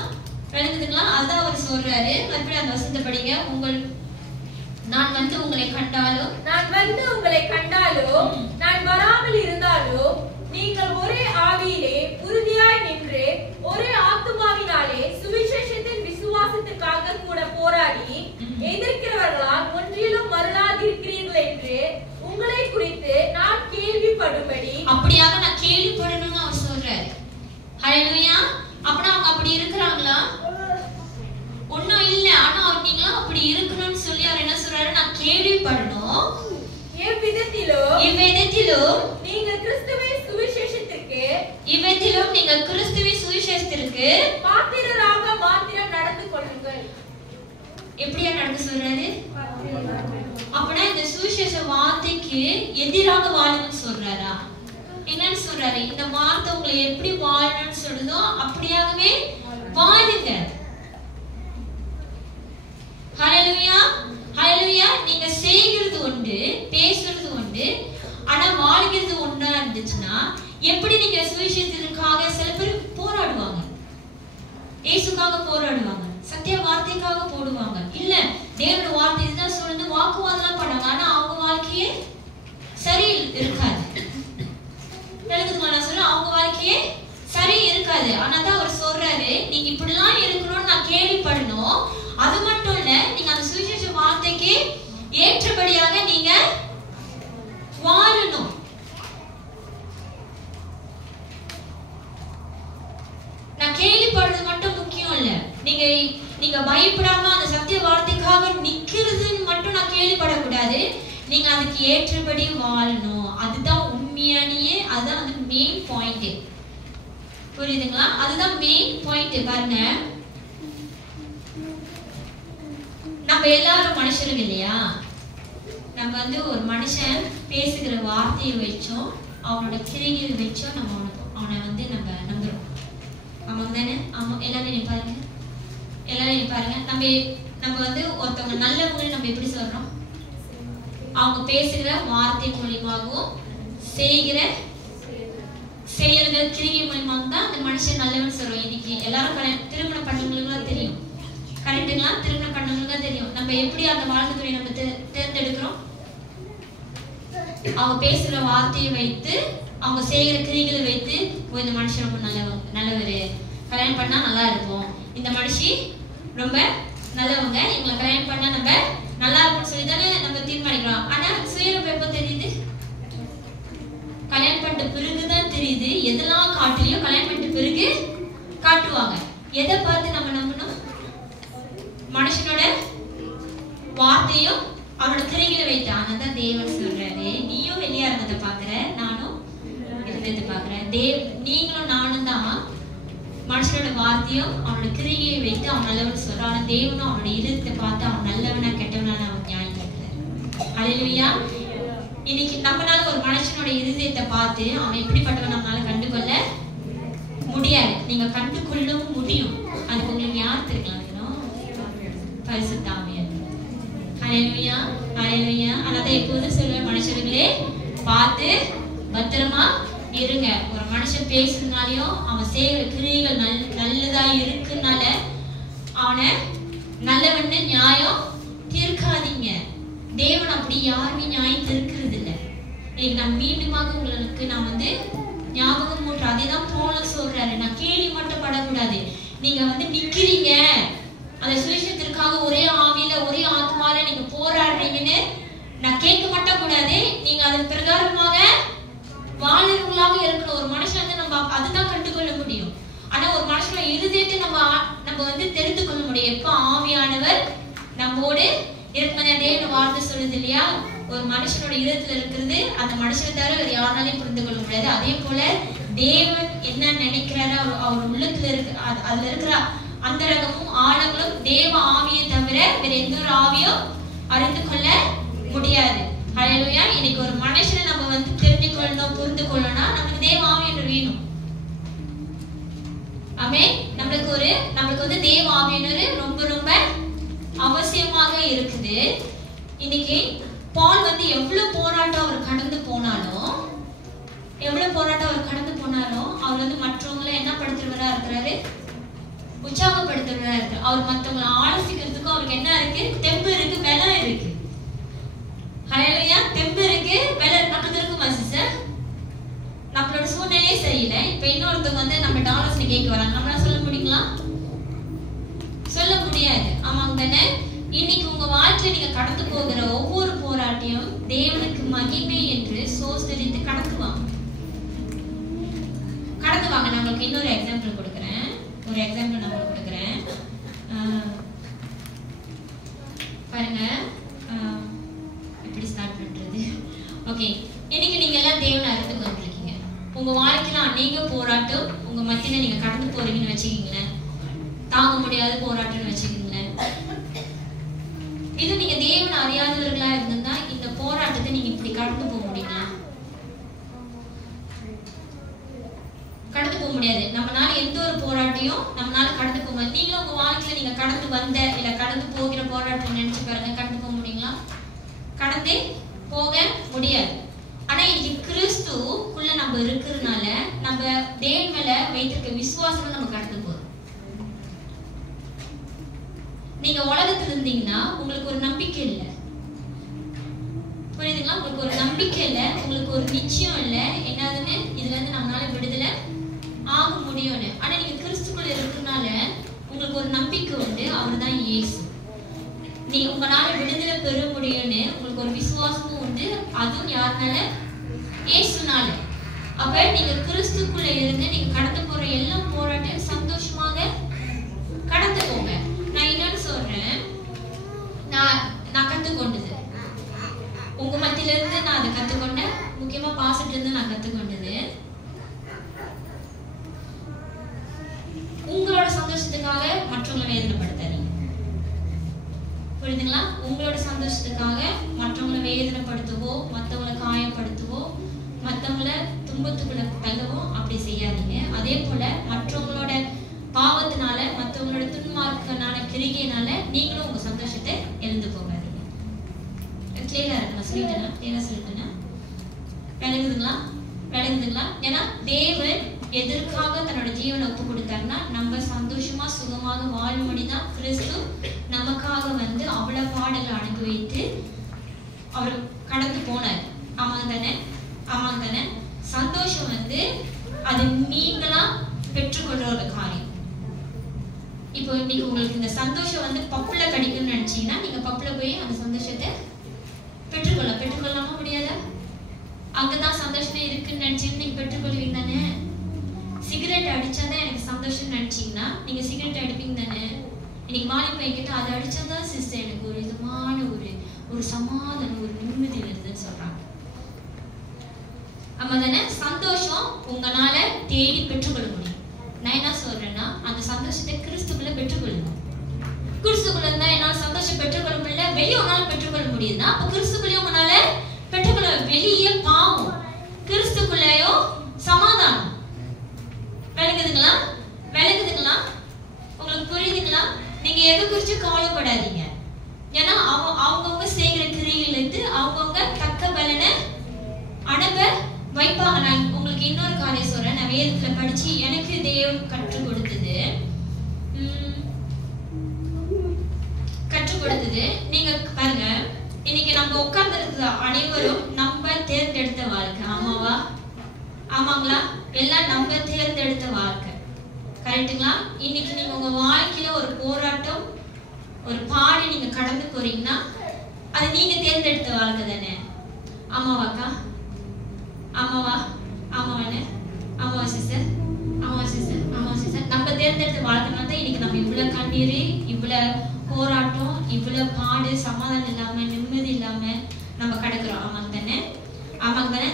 அதுதான் அவர் சொல்றாரு. மறுபடியும் அந்த வசனத்தை படிங்க. நான் உங்களை கண்டாலும், நான் வராமல் இருந்தாலும் நீங்கள் ஒரே ஆவியிலே உறுதியாய் நின்று ஒரே ஆத்துமாவினாலே சுவிசேஷத்தின் விசுவாசத்துக்காக கூட போராடி எதிர்க்கிறவர்களால் ஒன்றிலும் மருளாதிருக்கிறீர்கள் என்று உங்களை குறித்து நான் கேள்விப்படும்படி. அப்படியாக நான் கேள்விப்படணும்னு அவர் சொல்றாரு. ஹல்லேலூயா. அப்படின்னா அவங்க அப்படி இருக்கிறாங்களா? ஒன்னும் இல்ல. ஆனா நீங்களும் அப்படி இருக்கணும்னு சொல்லி அவர் என்ன சொல்றாரு? நான் கேள்விப்படணும். இவ்விதத்திலும் நீங்கள் கிறிஸ்துவின் சுவிசேஷத்திற்கு சுவிசேஷத்திற்கு பாத்திரராக மாத்திரம் நடந்து கொள்ளுங்கள். எப்படியா நடக்க சொல்றாரு? அப்பனா இந்த சுவிசேஷ வார்த்தைக்கு எதிராக வாழணும்னு சொல்றாரா? என்னன்னு சொல்றாரு? இந்த வார்த்தை உங்களை எப்படி வாழணும்னு சொல்லுதோ அப்படியாகவே வாழுங்க. ஹல்லேலூயா, ஹல்லேலூயா. நீங்க செய்கிறது உண்டு, பேசுறது உண்டு, ஆனா வாழ்கிறது ஒன்றா இருந்துச்சுன்னா எப்படி நீங்க சுவிசேஷத்திற்காக சில பேர் போராடுவாங்க, இயேசுக்காக போராடுவாங்க, சத்திய வார்த்தைக்காக போடுவாங்க. இல்ல தேவனுடைய வார்த்தை இதுதான் சொல்லுது, வாக்குவாதம் பண்ணாங்க, ஆனா அவங்க வாழ்க்கையே சரி இருக்காது. எழுதுமா நான் சொல்றேன், அவங்க வாழ்க்கையே சரி இருக்காது. ஆனா தான் அவர் சொல்றாரு, நீங்க இப்படிலாம் இருக்கணும்னு நான் கேள்விப்படணும். அது மட்டும் இல்ல, நீங்க அந்த சுவிசேஷ வார்த்தைக்கு ஏற்றபடியாக நீங்க வாழணும். நான் கேள்விப்படுறது மட்டும் முக்கியம் இல்ல, நீங்க பயப்படாம அந்த சத்திய வார்த்தைக்காக நிக்கிறதுன்னு மட்டும் நான் கேள்விப்படக்கூடாது. நீங்க அதுக்கு ஏற்றபடி வாழணும். அதுதான் உண்மையானியே, அதுதான் வந்து மெயின் பாயிண்ட். புரியுதுங்களா? அதுதான் மெயின் பாயிண்ட். பாருங்க, நம்ம எல்லாரும் மனுஷர்கள் இல்லையா? நம்ம வந்து ஒரு மனுஷன் பேசுகிற வார்த்தையை வச்சோம், அவனோட கிரியைகளை வச்சோம் அவனை வந்து நம்ம நம்புறோம். ஆமாங்க தானே? ஆமா. எல்லாரும் பாருங்க, எல்லாரும் பாருங்க. நம்ம வந்து ஒருத்தவங்க நல்லவங்க நம்ம எப்படி சொல்றோம்? அவங்க பேசுகிற வார்த்தை மூலியமாகவும் செய்கிற செயல்கள் கிரியை மூலியமாக தான் அந்த மனுஷன் நல்லவன் சொல்றோம். இன்னைக்கு எல்லாரும் திருமணம் பண்ணவங்களுக்குலாம் தெரியும், கரெக்டுங்களா? திருமணம் பண்ணவங்களுக்கு தெரியும் நம்ம எப்படி அந்த வாழ்க்கை துறையை நம்ம தேர்ந்தெடுக்கிறோம். அவங்க பேசுற வார்த்தையை வைத்து, அவங்க செய்கிற கிரிகளை வைத்து, இந்த மனுஷன் ரொம்ப நல்லவரு, கல்யாணம் பண்ணா நல்லா இருக்கும், இந்த மனுஷி ரொம்ப நல்லவங்க, இவங்களை கல்யாணம் பண்ணா நம்ம நல்லா இருக்கும்னு சொல்லி தானே நம்ம தீர்மானிக்கிறோம். ஆனா சுயரூபம் எப்போ தெரியுது? கல்யாணம் பண்ணிட்ட பிறகுதான் தெரியுது. எதெல்லாம் காட்டலையோ கல்யாணம் பண்ணிட்ட பிறகு காட்டுவாங்க. எதை பார்த்து நம்ம நம்பணும்? மனுஷனோட வார்த்தையும் அவனோட கிரிகளை வைத்தான். அதான் தேவன் சொல்றாரு, நீயும் வெளியா இருந்ததை பாக்குற, நானும் இருந்ததை பாக்குறேன். நீங்களும் நானும் தான் மனுஷனோட வார்த்தையும் அவனோட கிரியை வைத்து அவன் நல்லவன் சொல்றான். ஆனா தேவனும் அவனோட இருதயத்தை பார்த்து அவன் நல்லவனா கெட்டவனான அவன் நியாயம் கேட்கிறார். ஹல்லேலூயா. இன்னைக்கு நம்மளால ஒரு மனுஷனோட இருதயத்தை பார்த்து அவன் எப்படிப்பட்டவன் நம்மளால கண்டுகொள்ள முடியாது. நீங்க கண்டுகொள்ளவும் முடியும். அதுக்கு உங்களுக்கு யார் தெரியும்? பரிசுத்த ஆவியானவர். ஹல்லேலூயா, ஹல்லேலூயா. அதான் எப்போதும் சொல்ற மனுஷர்களே, பார்த்து பத்திரமா இருங்க. ஒரு மனுஷன் பேசுறதுனாலயும் அவன் செய்கிற கிரியைகள் நல்லதா இருக்குனால அவனை நல்லவன்னு நியாயம் தீர்க்காதீங்க. தேவன் அப்படி யாருமே நியாயம் தீர்க்கிறது இல்லை. இன்னைக்கு நான் மீண்டுமாக உங்களுக்கு நான் வந்து ஞாபகம் மூட்டுறேன். அதே தான் பவுல் சொல்றாரு, நான் கேள்வி மட்டும் படக்கூடாது. நீங்க வந்து நிக்கிறீங்க அந்த சுவிசேஷத்திற்காக, ஒரே ஆவியில ஒரே ஆத்மால நீங்க போராடுறீங்கன்னு நான் கேட்க மட்டும் கூடாது. நீங்க அதன் பிரகாரமாக வாழ்றவங்களாக இருக்கணும். ஒரு மனுஷன் வந்து நம்ம அதுதான் கண்டுகொள்ள முடியும். ஆனா ஒரு மனுஷனோட இருதயத்தை நம்ம வந்து தெரிந்து கொள்ள முடியும். எப்ப ஆவியானவர் நம்மோடு இருக்கும்போது தேவன் வார்த்தை சொல்லுது இல்லையா, ஒரு மனுஷனோட இதயத்துல இருக்கிறது அந்த மனுஷனை தவிர வேற யாராலையும் புரிந்து கொள்ள முடியாது. அதே போல தேவன் என்ன நினைக்கிறாரு, அவர் உள்ளத்துல இருக்கு, அதுல இருக்கிற அந்த ரகமும் ஆழங்களும் தேவ ஆவியை தவிர வேற எந்த ஒரு ஆவியும் அறிந்து கொள்ள முடியாது. ஹல்லேலூயா. இன்னைக்கு ஒரு மனுஷனை நம்ம வந்து தெரிந்து கொள்ளணும், புரிந்து கொள்ளணும்னா நமக்கு தேவ ஆவியானவர் வேணும். ஆமென். நம்மளுக்கு வந்து தேவ ஆவியானவர் ரொம்ப ரொம்ப அவசியமாக இருக்குது. இன்னைக்கு பால் வந்து எவ்வளவு போராட்டம் அவர் கடந்து போனாலும் அவர் வந்து மற்றவங்களை என்ன படுத்துறவரா இருக்கிறாரு? உற்சாகப்படுத்துறவரா இருக்கு. அவர் மற்றவங்களை ஆலோசிக்கிறதுக்கும் அவருக்கு என்ன இருக்கு? தெம்பு இருக்கு, பலம் இருக்கு. ஹல்லேலூயா. தெம்பு இருக்கு, பலம் நமக்கு இருக்குமா சிஸ்டர்? நம்மளோட சூழ்நிலையே சரியில்லை. இப்ப இன்னொருத்தவங்க வந்து நம்ம ஆலோசனை கேட்க வராங்க, நம்மளால சொல்ல முடியுங்களா? சொல்ல முடியாது. ஆமாங்க தானே? இன்னைக்கு உங்க வாழ்க்கையில நீங்க கடந்து போகிற ஒவ்வொரு போராட்டையும் தேவனுக்கு மகிமை என்று சோஸ்தரித்து கடந்து வாங்க. நான் உங்களுக்கு இன்னொரு எக்ஸாம்பிள் கொடுக்குறேன். பாருங்க, எப்படி ஸ்டார்ட் பண்றது? ஓகே, இன்னைக்கு நீங்க எல்லாம் தேவனை அறிந்து கொண்டிருக்கீங்க. உங்க வாழ்க்கையில அநேக போராட்டம் உங்க மத்தியில நீங்க கடந்து போறீங்கன்னு வச்சுக்கீங்களேன், தாங்க முடியாத போராட்டம்னு வச்சுக்கீங்களேன். இது நீங்க தேவனை அறியாதவர்களா இருந்தா இந்த போராட்டத்தை நீங்க இப்படி கடந்து போக முடியுமா? கடந்து போக முடியாது. நம்மளால எந்த ஒரு போராட்டையும் நம்மளால கடந்து போக முடியாது. நீங்களும் உங்க வாழ்க்கையில நீங்க கடந்து வந்த இல்ல கடந்து போகிற போராட்டம் நினைச்சு பாருங்க, கடந்து போக முடியுங்களா? கடந்தே போக முடியாது. ஆனா இன்னைக்கு கிறிஸ்துக்குள்ள நம்ம இருக்கிறதுனால நம்ம தேவன் மேல வைத்திருக்க விசுவாசம் நம்ம கடந்து போறோம். நீங்க உலகத்துல இருந்தீங்கன்னா உங்களுக்கு ஒரு நம்பிக்கை இல்லை, புரியுதுங்களா? உங்களுக்கு ஒரு நம்பிக்கை இல்லை, உங்களுக்கு ஒரு நிச்சயம் இல்லை என்னதுன்னு, இதுல இருந்து நம்மளால விடுதலை ஆக முடியும்னு. ஆனா நீங்க கிறிஸ்துக்குள்ள இருக்கிறதுனால உங்களுக்கு ஒரு நம்பிக்கை உண்டு, அவர் தான் இயேசு. நீங்க உங்களால விடுதலை பெற முடியும்னு உங்களுக்கு ஒரு விசுவாசமும் உண்டு, அதுவும் யாருனால? இயேசுனால. அப்ப நீங்க கிறிஸ்துக்குள்ள இருந்து நீங்க கடந்து போற எல்லா போராட்டம் சந்தோஷமாக கடந்து போங்க. நான் இன்னொன்னு சொல்றேன், நான் கத்துக்கொண்டது உங்க மத்தியில இருந்து நான் அதை கத்துக்கொண்டேன். முக்கியமா பாசிட்டிவ்ல இருந்து நான் கத்துக்கொண்டது, உங்களோட சந்தோஷத்துக்காக மற்றவங்களை வேதனைப்படுத்தாதீங்க. புரியுதுங்களா? உங்களோட சந்தோஷத்துக்காக மற்றவங்களை வேதனைப்படுத்தவோ மற்றவங்களை காயப்படுத்தவோ மற்றவங்களை துன்பத்துக்குள்ள தள்ளவோ அப்படி செய்யாதீங்க. அதே போல மற்றவங்களோட பாவத்தினால மற்றவங்களோட துன்மார்க்கனால கிரிகையினால நீங்களும் உங்க சந்தோஷத்தை எழுந்து போகாதீங்க. கிளியரா இருக்குமா? சொல்லிட்டேனா? கிளியரா சொல்லிட்டேனா? விளங்குதுங்களா? ஏன்னா தேவன் எதற்காக தன்னோட ஜீவனை ஒப்பு கொடுத்தாருன்னா நம்ம சந்தோஷமா சுகமாக வாழும்படிதான் கிறிஸ்து நமக்காக வந்து அவ்வளவு பாடலை அனுபவித்து அவர் கடந்து போனார். ஆமாங்க தானே? ஆமாங்க தானே? சந்தோஷம் வந்து அது நீங்களா பெற்றுக்கொள்ற ஒரு காரியம். இப்போ இன்னைக்கு உங்களுக்கு இந்த சந்தோஷம் வந்து பப்புல கிடைக்கும்னு நினைச்சீங்கன்னா நீங்க பப்புல போய் அந்த சந்தோஷத்தை பெற்றுக்கொள்ளாம முடியாத? அங்கதான் சந்தோஷமே இருக்குன்னு நினைச்சீங்கன்னா நீங்க பெற்றுக்கொள்வீங்க தானே? சிகரெட் அடிச்சாதான் எனக்கு சந்தோஷம் நினைச்சீங்கன்னா நீங்க சிகரெட் அடிப்பீங்க தானே? இன்னைக்கு மாலை பைக்கிட்ட அதை அடிச்சாதான் சிஸ்டர் எனக்கு ஒரு விதமான ஒரு சமாதானம், ஒரு நிம்மதி வருதுன்னு சொல்றாங்க. ஆமா தானே? சந்தோஷம் உங்களால தேடி பெற்றுக்கொள்ள முடியும். நான் என்ன சொல்றேன்னா அந்த சந்தோஷத்தை கிறிஸ்துக்குள்ள பெற்றுக்கொள்ளுங்க. கிறிஸ்துக்குள்ள இருந்தா என்னால சந்தோஷம் பெற்றுக்கொள்ள முடியல, வெளியே உங்களால பெற்றுக்கொள்ள முடியுதுன்னா அப்ப கிறிஸ்துக்குள்ளேயும் உங்களால பெற்றுக்கொள்ள. வெளியே பாவம், கிறிஸ்துக்குள்ளேயோ சமாதானம். விளங்குதுங்களா? உங்களுக்கு புரியுதுங்களா? நீங்க எதை குறிச்சு கவலைப்படாதீங்க. ஏன்னா அவங்கவுங்க செய்கிற கிரியிலிருந்து அவங்கவுங்க தக்க பலனை அனுப்ப வைப்பாங்க. நான் உங்களுக்கு இன்னொரு காரியம் சொல்றேன். நான் வேதத்துல படிச்சு எனக்கு தேவன் கற்றுக் கொடுத்தது நீங்க பாருங்க, இன்னைக்கு நம்ம உட்கார்ந்து அனைவரும் நம்ம தேர்ந்தெடுத்த வாழ்க்கை. ஆமாவா? ஆமாங்களா? எல்லாம் நம்ம தேர்ந்தெடுத்த வாழ்க்கை. கரெக்டுங்களா? இன்னைக்கு நீங்க உங்க வாழ்க்கையில ஒரு போராட்டம் ஒரு பாடி நீங்க கடந்து போறீங்கன்னா அது நீங்க தேர்ந்தெடுத்த வாழ்க்கை தானே? ஆமாவாக்கா? ஆமாவா? ஆமாவானே? ஆமாவா சிஸ்டர்? ஆமாவா சிஸ்டர்? ஆமாவா சிஸ்டர்? நம்ம தேர்ந்தெடுத்த வாழ்க்கைனால தான் இன்னைக்கு நம்ம இவ்வளவு கண்ணீர், இவ்வளவு போராட்டம், இவ்வளவு பாடு, சமாதானம் இல்லாம நிம்மதி இல்லாம நம்ம கிடக்குறோம். ஆமாங்க தானே? ஆமாங்க தானே?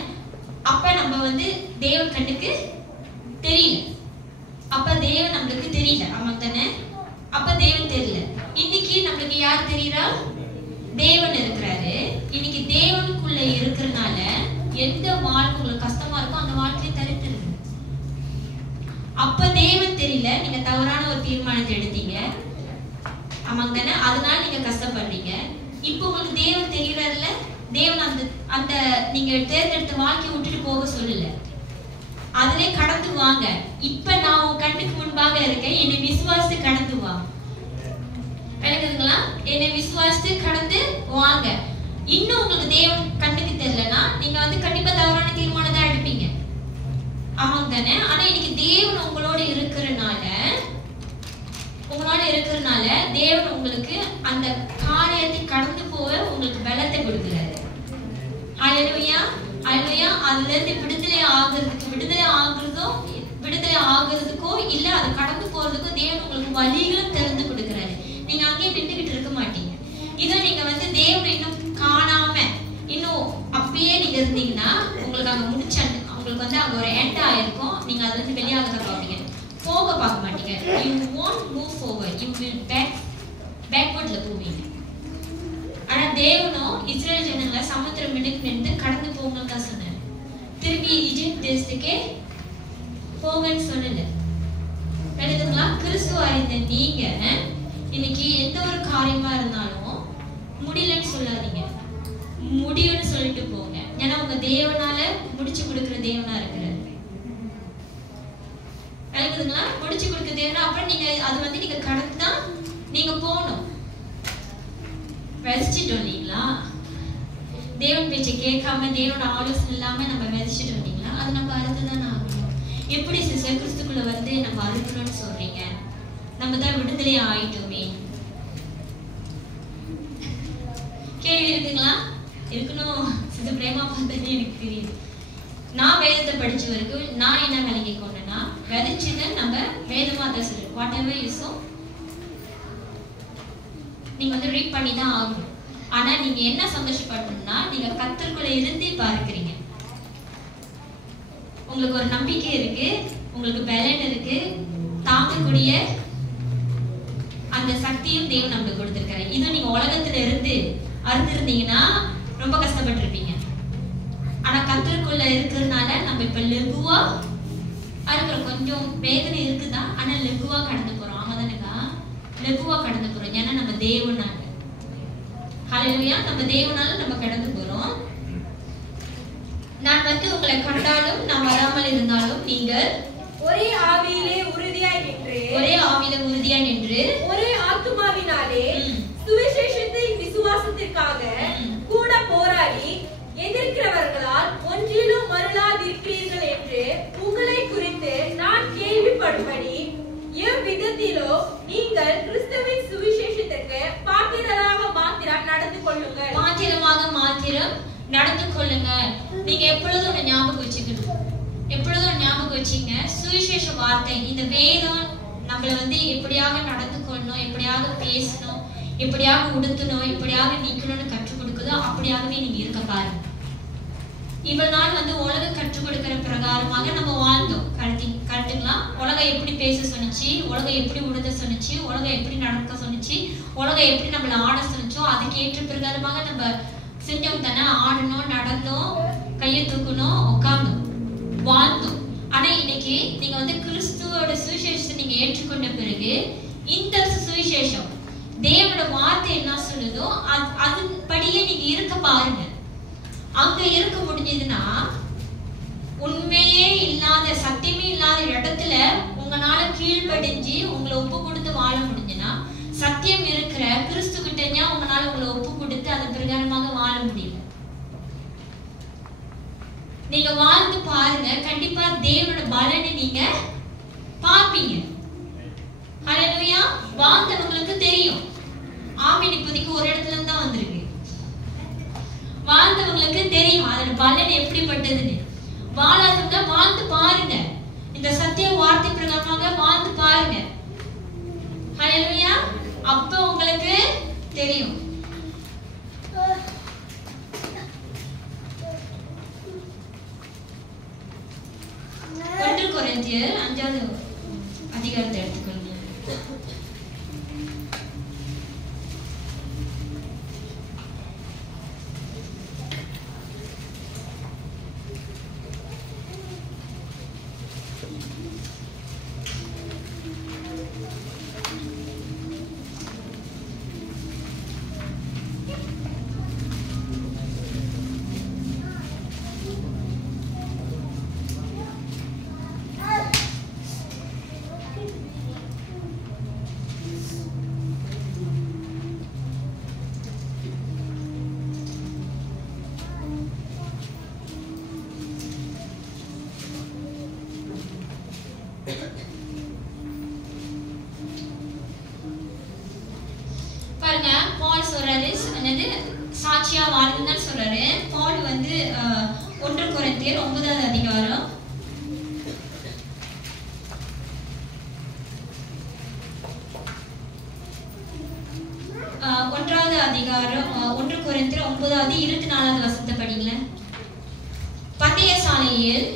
அப்ப நம்ம வந்து தேவன் கண்ணுக்கு தெரியல. அப்ப தேவன் நம்மளுக்கு தெரியல. ஆமாங்க தானே? அப்ப தேவன் தெரியல. இன்னைக்கு நம்மளுக்கு யார் தெரியுறா? தேவன் இருக்கிறாரு. இன்னைக்கு தேவனுக்குள்ள இருக்கிறனால எந்த வாழ்க்கை உங்களுக்கு கஷ்டமா இருக்கோ அந்த வாழ்க்கையை தரித்திருக்கு. அப்ப தேவன் தெரியல, நீங்க தவறான ஒரு தீர்மானத்தை எடுத்தீங்க. ஆமாங்க தானே? அதனால நீங்க கஷ்டப்படுறீங்க. இப்போ உங்களுக்கு தேவன் தெரியறதுல தேவன் அந்த நீங்க தேர்ந்தெடுத்த வாழ்க்கையை விட்டுட்டு போக சொல்லல, அதிலே கடந்து வாங்க. இப்ப நான் உன் கண்ணுக்கு முன்பாக இருக்கேன், என்னை விசுவாசித்து கடந்து வா. விளக்குதுங்களா? என்னை விசுவாசித்து கடந்து வாங்க. இன்னும் உங்களுக்கு தேவன் கண்ணுக்கு தெரியலன்னா நீங்க வந்து கண்டிப்பா தவறான தீர்மானம் தான் எடுப்பீங்க. ஆமாங்க தானே? ஆனா இன்னைக்கு தேவன் உங்களோட இருக்கிறனால தேவன் உங்களுக்கு அந்த காரியத்தை கடந்து போக உங்களுக்கு பலத்தை கொடுக்கிறாரு. ஹல்லேலூயா, ஹல்லேலூயா. அதுல இருந்து விடுதலை ஆகுறதுக்கோ இல்ல அதை கடந்து போறதுக்கோ தேவன் உங்களுக்கு வழிகளும் திறந்து கொடுக்கிறாரு. நீங்க அங்கேயே நின்றுகிட்டு இருக்க மாட்டீங்க. இதை நீங்க வந்து தேவனை இன்னும் காணாம இன்னும் அப்பயே நீங்க இருந்தீங்கன்னா உங்களுக்கு அங்க உங்களுக்கு வந்து அங்க ஒரு எண்ட் ஆயிருக்கும். நீங்க அதுல இருந்து வெளியாக தான் பார்ப்பீங்க. போக பார்க்க மாட்டீங்க. You won't move forward. You will backwardல போவீங்க. ஆனா தேவனும் இஸ்ரேல் ஜனங்களை சமுத்திரம் மிடுக்கிட்டு கடந்து போங்கன்னு தான் சொன்னார். திரும்பி ஈஜிப்ட் தேசத்துக்கே போங்கன்னு சொல்லல. எழுதுங்களா? கிறிஸ்துவ அறிந்த நீங்க இன்னைக்கு எந்த ஒரு காரியமா இருந்தாலும் முடியலன்னு சொல்லாதீங்க, முடியும்னு சொல்லிட்டு போங்க. ஏன்னா உங்க தேவனால முடிச்சு கொடுக்கிற தேவனா இருக்கிறார். எழுதுங்களா? முடிச்சு கொடுக்க தேவனா. அப்புறம் நீங்க அது வந்து நீங்க கடந்து தான் நீங்க போகணும். விதைச்சிட்டோம் இல்லைங்களா? தேவன் பேச்சை கேட்காம தேவனோட ஆலோசனை இல்லாம நம்ம விதைச்சிட்டோம் இல்லைங்களா? அது நம்ம அறுத்துதானே ஆகணும். எப்படி சிஸ்டர் கிறிஸ்துக்குள்ள வந்து நம்ம அறுக்கணும்னு சொல்றீங்க? நம்ம தான் விடுதலை ஆயிட்டோமே. கேள்வி இருக்குங்களா? இருக்கணும். சிஸ்டர் பிரேமா பார்த்தது எனக்கு தெரியுது. நான் வேதத்தை படிச்ச வரைக்கும் நான் என்ன விளங்கி கொண்டேன்னா, விதைச்சதை நம்ம வேதமா தான் சொல்றோம். வாட் எவர் யூ சோ நீங்க வந்து ரீட் பண்ணி தான் ஆகணும். ஆனா நீங்க என்ன சந்தோஷப்படணும்னா, நீங்க கர்த்தருக்குள்ள இருந்தே பார்க்கிறீங்க. உங்களுக்கு ஒரு நம்பிக்கை இருக்கு, உங்களுக்கு பலன் இருக்கு, தாங்கக்கூடிய அந்த சக்தியும் தேவன் நமக்கு கொடுத்திருக்காரு. இது நீங்க உலகத்துல இருந்து அறுத்திருந்தீங்கன்னா ரொம்ப கஷ்டப்பட்டிருப்பீங்க. ஆனா கர்த்தருக்குள்ள இருக்கிறதுனால நம்ம இப்ப லெகுவா அறுக்கிறோம். கொஞ்சம் வேதனை இருக்குதான், ஆனா லெகுவா கடந்து போறோம். ஆமா தானேக்கா? லெகுவா கடந்து போறோம். ஏன்னா நம்ம தேவனால. ஹல்லேலூயா. நம்ம தேவனால நம்ம கடந்து போறோம். நான் வந்து உங்களை கண்டாலும் நான் வராமல் இருந்தாலும் நீங்கள் ஒரே ஆவியிலே உறுதியாய் நின்று ஒரே ஆத்துமாவினாலே சுவிசேஷத்தின் விசுவாசத்திற்காக கூட போராடி எதிர்க்கிறவர்களால் ஒன்றிலும் மருளாதிருக்கிறீர்கள் என்று உங்களை குறித்து நான் கேள்விப்படும்படி எவ்விதத்திலோ நீங்கள் கிறிஸ்துவின் சுவிசேஷத்திற்கு பாத்திரமாக மாத்திரம் நடந்து கொள்ளுங்கள். பாத்திரமாக மாத்திரம் நடந்து கொள்ளுங்க. நீங்க எப்பொழுதும் ஒண்ணு ஞாபகம் வச்சுக்கணும். எப்பொழுதும் ஞாபகம் வச்சுங்க, சுவிசேஷ வார்த்தை, இந்த வேதம் நம்மள வந்து எப்படியாக நடந்து கொள்ளணும், எப்படியாக பேசணும், எப்படியாக உடுத்தணும், எப்படியாக நீக்கணும்னு கற்றுக் கொடுக்குதோ அப்படியாகவே நீங்க இருக்க பாருங்க. இவ்வளவு நாள் வந்து உலகம் கற்றுக் கொடுக்கிற பிரகாரமாக நம்ம வாழ்ந்தோம். கரெக்டுங்களா? உலகம் எப்படி பேச சொன்னிச்சு, உலகம் எப்படி உடுத்த சொன்னிச்சு, உலகம் எப்படி நடக்க சொன்னிச்சு, உலகம் எப்படி நம்மள ஆட சொன்னிச்சோ அதுக்கு ஏற்ற பிரகாரமாக நம்ம செஞ்சோம் தானே. ஆடணும், நடந்தோம், கையை தூக்கணும், உட்கார்ந்தோம், வாழ்ந்தோம். ஆனா இன்னைக்கு நீங்க வந்து கிறிஸ்துவோட சுவிசேஷத்தை நீங்க ஏற்றுக்கொண்ட பிறகு இந்த சுவிசேஷம் தேவனோட வார்த்தை என்ன சொல்லுதோ அதன்படியே நீங்க இருக்க பாருங்க. அங்க இருக்க முடிஞ்சதுன்னா, உண்மையே இல்லாத சத்தியமே இல்லாத இடத்துல உங்களால கீழ்படிஞ்சு உங்களை ஒப்பு கொடுத்து வாழ முடிஞ்சுன்னா, சத்தியம் இருக்கிற கிறிஸ்து கிட்ட உங்களால உங்களை ஒப்பு கொடுத்து அதன் பிரகாரமாக வாழ முடியல. நீங்க வாழ்ந்து பாருங்க, கண்டிப்பா தேவனோட பலனை நீங்க பார்ப்பீங்க. ஹல்லேலூயா. வாழ்ந்தவங்களுக்கு தெரியும். ஆமென். இப்போதைக்கு ஒரு இடத்துல இருந்து தான் வந்திருக்கு. வாழ்ந்தவங்களுக்கு தெரியும் அதோட பலன் எப்படிப்பட்டதுன்னு. வாழாதவங்க வாழ்ந்து பாருங்க, இந்த சத்திய வார்த்தை பிரகாரமாக வாழ்ந்து பாருங்க. ஹல்லேலூயா. அப்ப உங்களுக்கு தெரியும். ஒன்று கொரிந்தியர் 5வது அதிகாரத்தை எடுத்துக்கொள்ளுங்க. பாருங்க, பால் சொல்றாரு, என்னது சாட்சியா வாழ்ந்துன்னு சொல்றாரு. பால் வந்து 1 கொரிந்தியர் 9வது அதிகாரம் 1வது அதிகாரம் 1 கொரிந்தியர் 9வது 24வது வசனத்தை படிங்களேன். பந்தயசாலையில்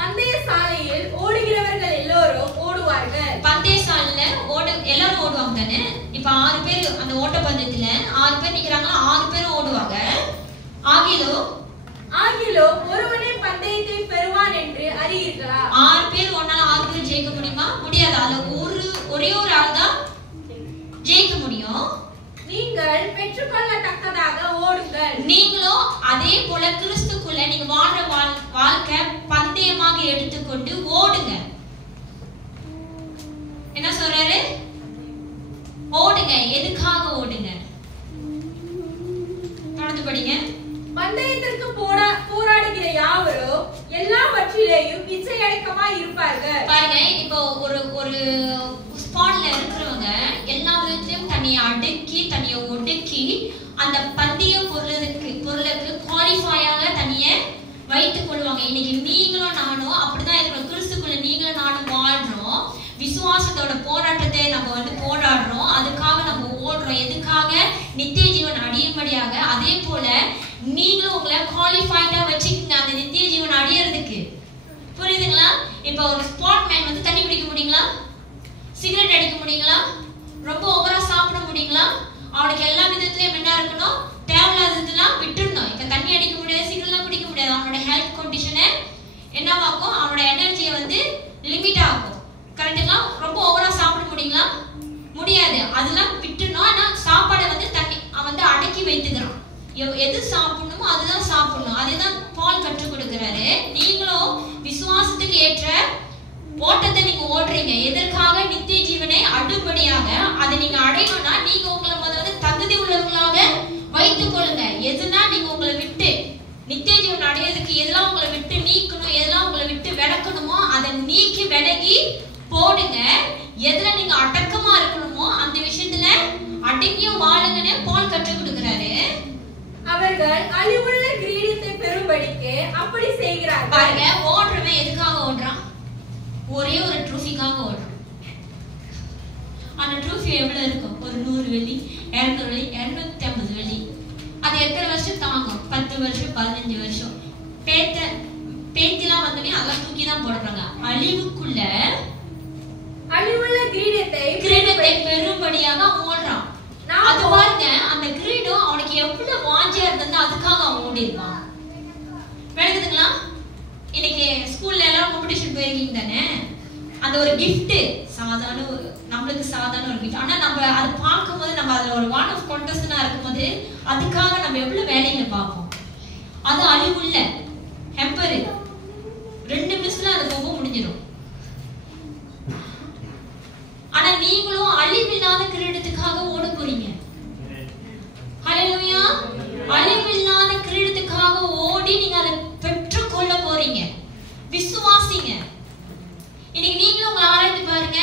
பந்தய சாலையில் ஓடுகிறவர்கள் எல்லோரும் ஓடுவார்கள். பந்தய சாலையில எல்லாரும் ஓடுவாங்க தானே. இப்ப 6 பேர் அந்த ஓட்ட பந்தயத்துல 6 பேர் நிக்கிறாங்களா, 6 பேரும் ஓடுவாங்க. ஆகிலோ ஒருவனே பந்தயத்தை பெறுவான் என்று அறியீர்களா? 6 பேர் ஒன்னால 6 பேர் ஜெயிக்க முடியுமா? முடியாது. அதுல ஒரே ஒரு ஆள் தான் ஜெயிக்க முடியும். நீங்கள் பெற்றுக்கொள்ளத்தக்கதாக ஓடுங்கள். நீங்களும் அதே போல கிறிஸ்துக்குள்ள நீங்க வாழ்ற வாழ்க்கை பந்தயமாக எடுத்துக்கொண்டு ஓடுங்க. என்ன சொல்றாரு? ஓடுங்க. எதுக்காக ஓடுங்க? தொடர்ந்து படிங்க. பந்தயத்திற்கு போராடுகிற யாவரோ எல்லாவற்றிலேயும் நிச்சயமாய் இருப்பார்கள். பாருங்க, இப்போ ஒரு ஸ்பாட்ல இருக்கிறவங்க எல்லா விதத்திலும் தன்னை அடக்கி தன்னை ஒடுக்கி அந்த பந்தய பொருளுக்கு குவாலிஃபையாக தனியை வைத்துக் கொள்வாங்க. இன்னைக்கு நீங்களும் நானும் அப்படிதான் இருக்கிறோம். கிறிஸ்துக்குள்ள நீங்களும் நானும் வாழ்றோம். விசுவாசத்தோட போராட்டத்தை நம்ம போராடுறோம். அதுக்காக நம்ம ஓடுறோம். எதுக்காக? நித்திய ஜீவன் அடையும்படியாக. அதே போல நீங்களும் உங்களை குவாலிஃபைடா வச்சுக்கங்க அந்த நித்திய ஜீவன் அடையறதுக்கு. புரியுதுங்களா? இப்ப ஒரு ஸ்பாட் மேன் தண்ணி குடிக்க முடியுங்களா? சிகரெட் அடிக்க முடியுங்களா? ரொம்ப ஓவரா சாப்பிட முடியுங்களா? அவனுக்கு எல்லா விதத்திலயும் என்ன இருக்கணும்? தேவையில்லாததெல்லாம் விட்டுடணும். இப்ப தண்ணி அடிக்க முடியாது, சிகரெட்லாம் குடிக்க முடியாது. அவனோட ஹெல்த் கண்டிஷனை என்னவாக்கும்? அவனோட எனர்ஜியை லிமிட் ஆகும். கரெக்டுங்களா? ரொம்ப ஓவரா சாப்பிட முடியுங்களா? முடியாது. அதெல்லாம் விட்டுடணும். ஆனா சாப்பாடை தண்ணி அவன் அடக்கி வைத்துக்கிறான். எது சாப்பிடணுமோ அதுதான் சாப்பிடணும். அதுதான் பால் கற்றுக் கொடுக்கிறாரு. நீங்களும் விசுவாசத்துக்கு ஏற்ற ஓட்டத்தை நீங்க ஓடுறீங்க. எதற்காக? நித்திய ஜீவனை அடுபடியாக. அதை நீங்க அடையணும்னா நீங்க உங்களை முதல்ல தகுதி உள்ளவர்களாக வைத்துக் கொள்ளுங்க. எதுனா நீங்க உங்களை விட்டு நித்திய ஜீவன் அடையிறதுக்கு எதெல்லாம் உங்களை விட்டு நீக்கணும், எதெல்லாம் உங்களை விட்டு விளக்கணுமோ அதை நீக்கி விலகி போடுங்க. எதுல நீங்க அடக்கமா இருக்கணுமோ அந்த விஷயத்துல அடங்கியும் வாழுங்கன்னு பால் கற்றுக் கொடுக்கிறாரு. அவர்கள் அழிவுள்ள கிரீடத்தை பெறும்படிக்கு அப்படி செய்கிறார்கள். பாருங்க, ஓடுறவன் எதுக்காக ஓடுறான்? ஒரே ஒரு ட்ரோஃபிக்காக ஓடுறான். அந்த ட்ரோஃபி எவ்வளவு இருக்கும்? ஒரு 100 வெள்ளி, 200 வெள்ளி, 250 வெள்ளி. அது எத்தனை வருஷம் தாங்கும்? 10 வருஷம், 15 வருஷம். பேத்திலாம் வந்தோடனே அதெல்லாம் தூக்கி தான் போடுறாங்க. அழிவுக்குள்ள அழிவுள்ள கிரீடத்தை பெரும்படியாக ஓடுறான். அது பாருங்க, அந்த கிரீடம் அவனுக்கு எவ்வளவு வாஞ்சியா இருந்தது, அதுக்காக அவன் ஓடி இருப்பான். விளக்குதுங்களா? இன்னைக்கு ஸ்கூல்ல எல்லாம் காம்படிஷன் போயிருக்கீங்க தானே. அந்த ஒரு கிஃப்ட் சாதாரண நம்மளுக்கு சாதாரண ஒரு கிஃப்ட். ஆனா நம்ம அதை பார்க்கும்போது நம்ம அதுல ஒரு ஒன் ஆஃப் கான்டெஸ்டா இருக்கும்போது அதுக்காக நம்ம எவ்வளவு வேலைகளை பார்ப்போம். அது அழிவுள்ள ஹெம்பர் 2 நிமிஷத்துல அது போக முடிஞ்சிடும். ஆனா நீங்களும் அழிவில்லாத கிரீடத்துக்காக ஓட போறீங்க. ஹல்லேலூயா! அழிவில்லாத கிரீடத்துக்காக ஓடி நீங்க அதை பெற்றுக் கொள்ள போறீங்க. விசுவாசிங்க. இன்னைக்கு நீங்களும் உங்களை ஆராய்ந்து பாருங்க.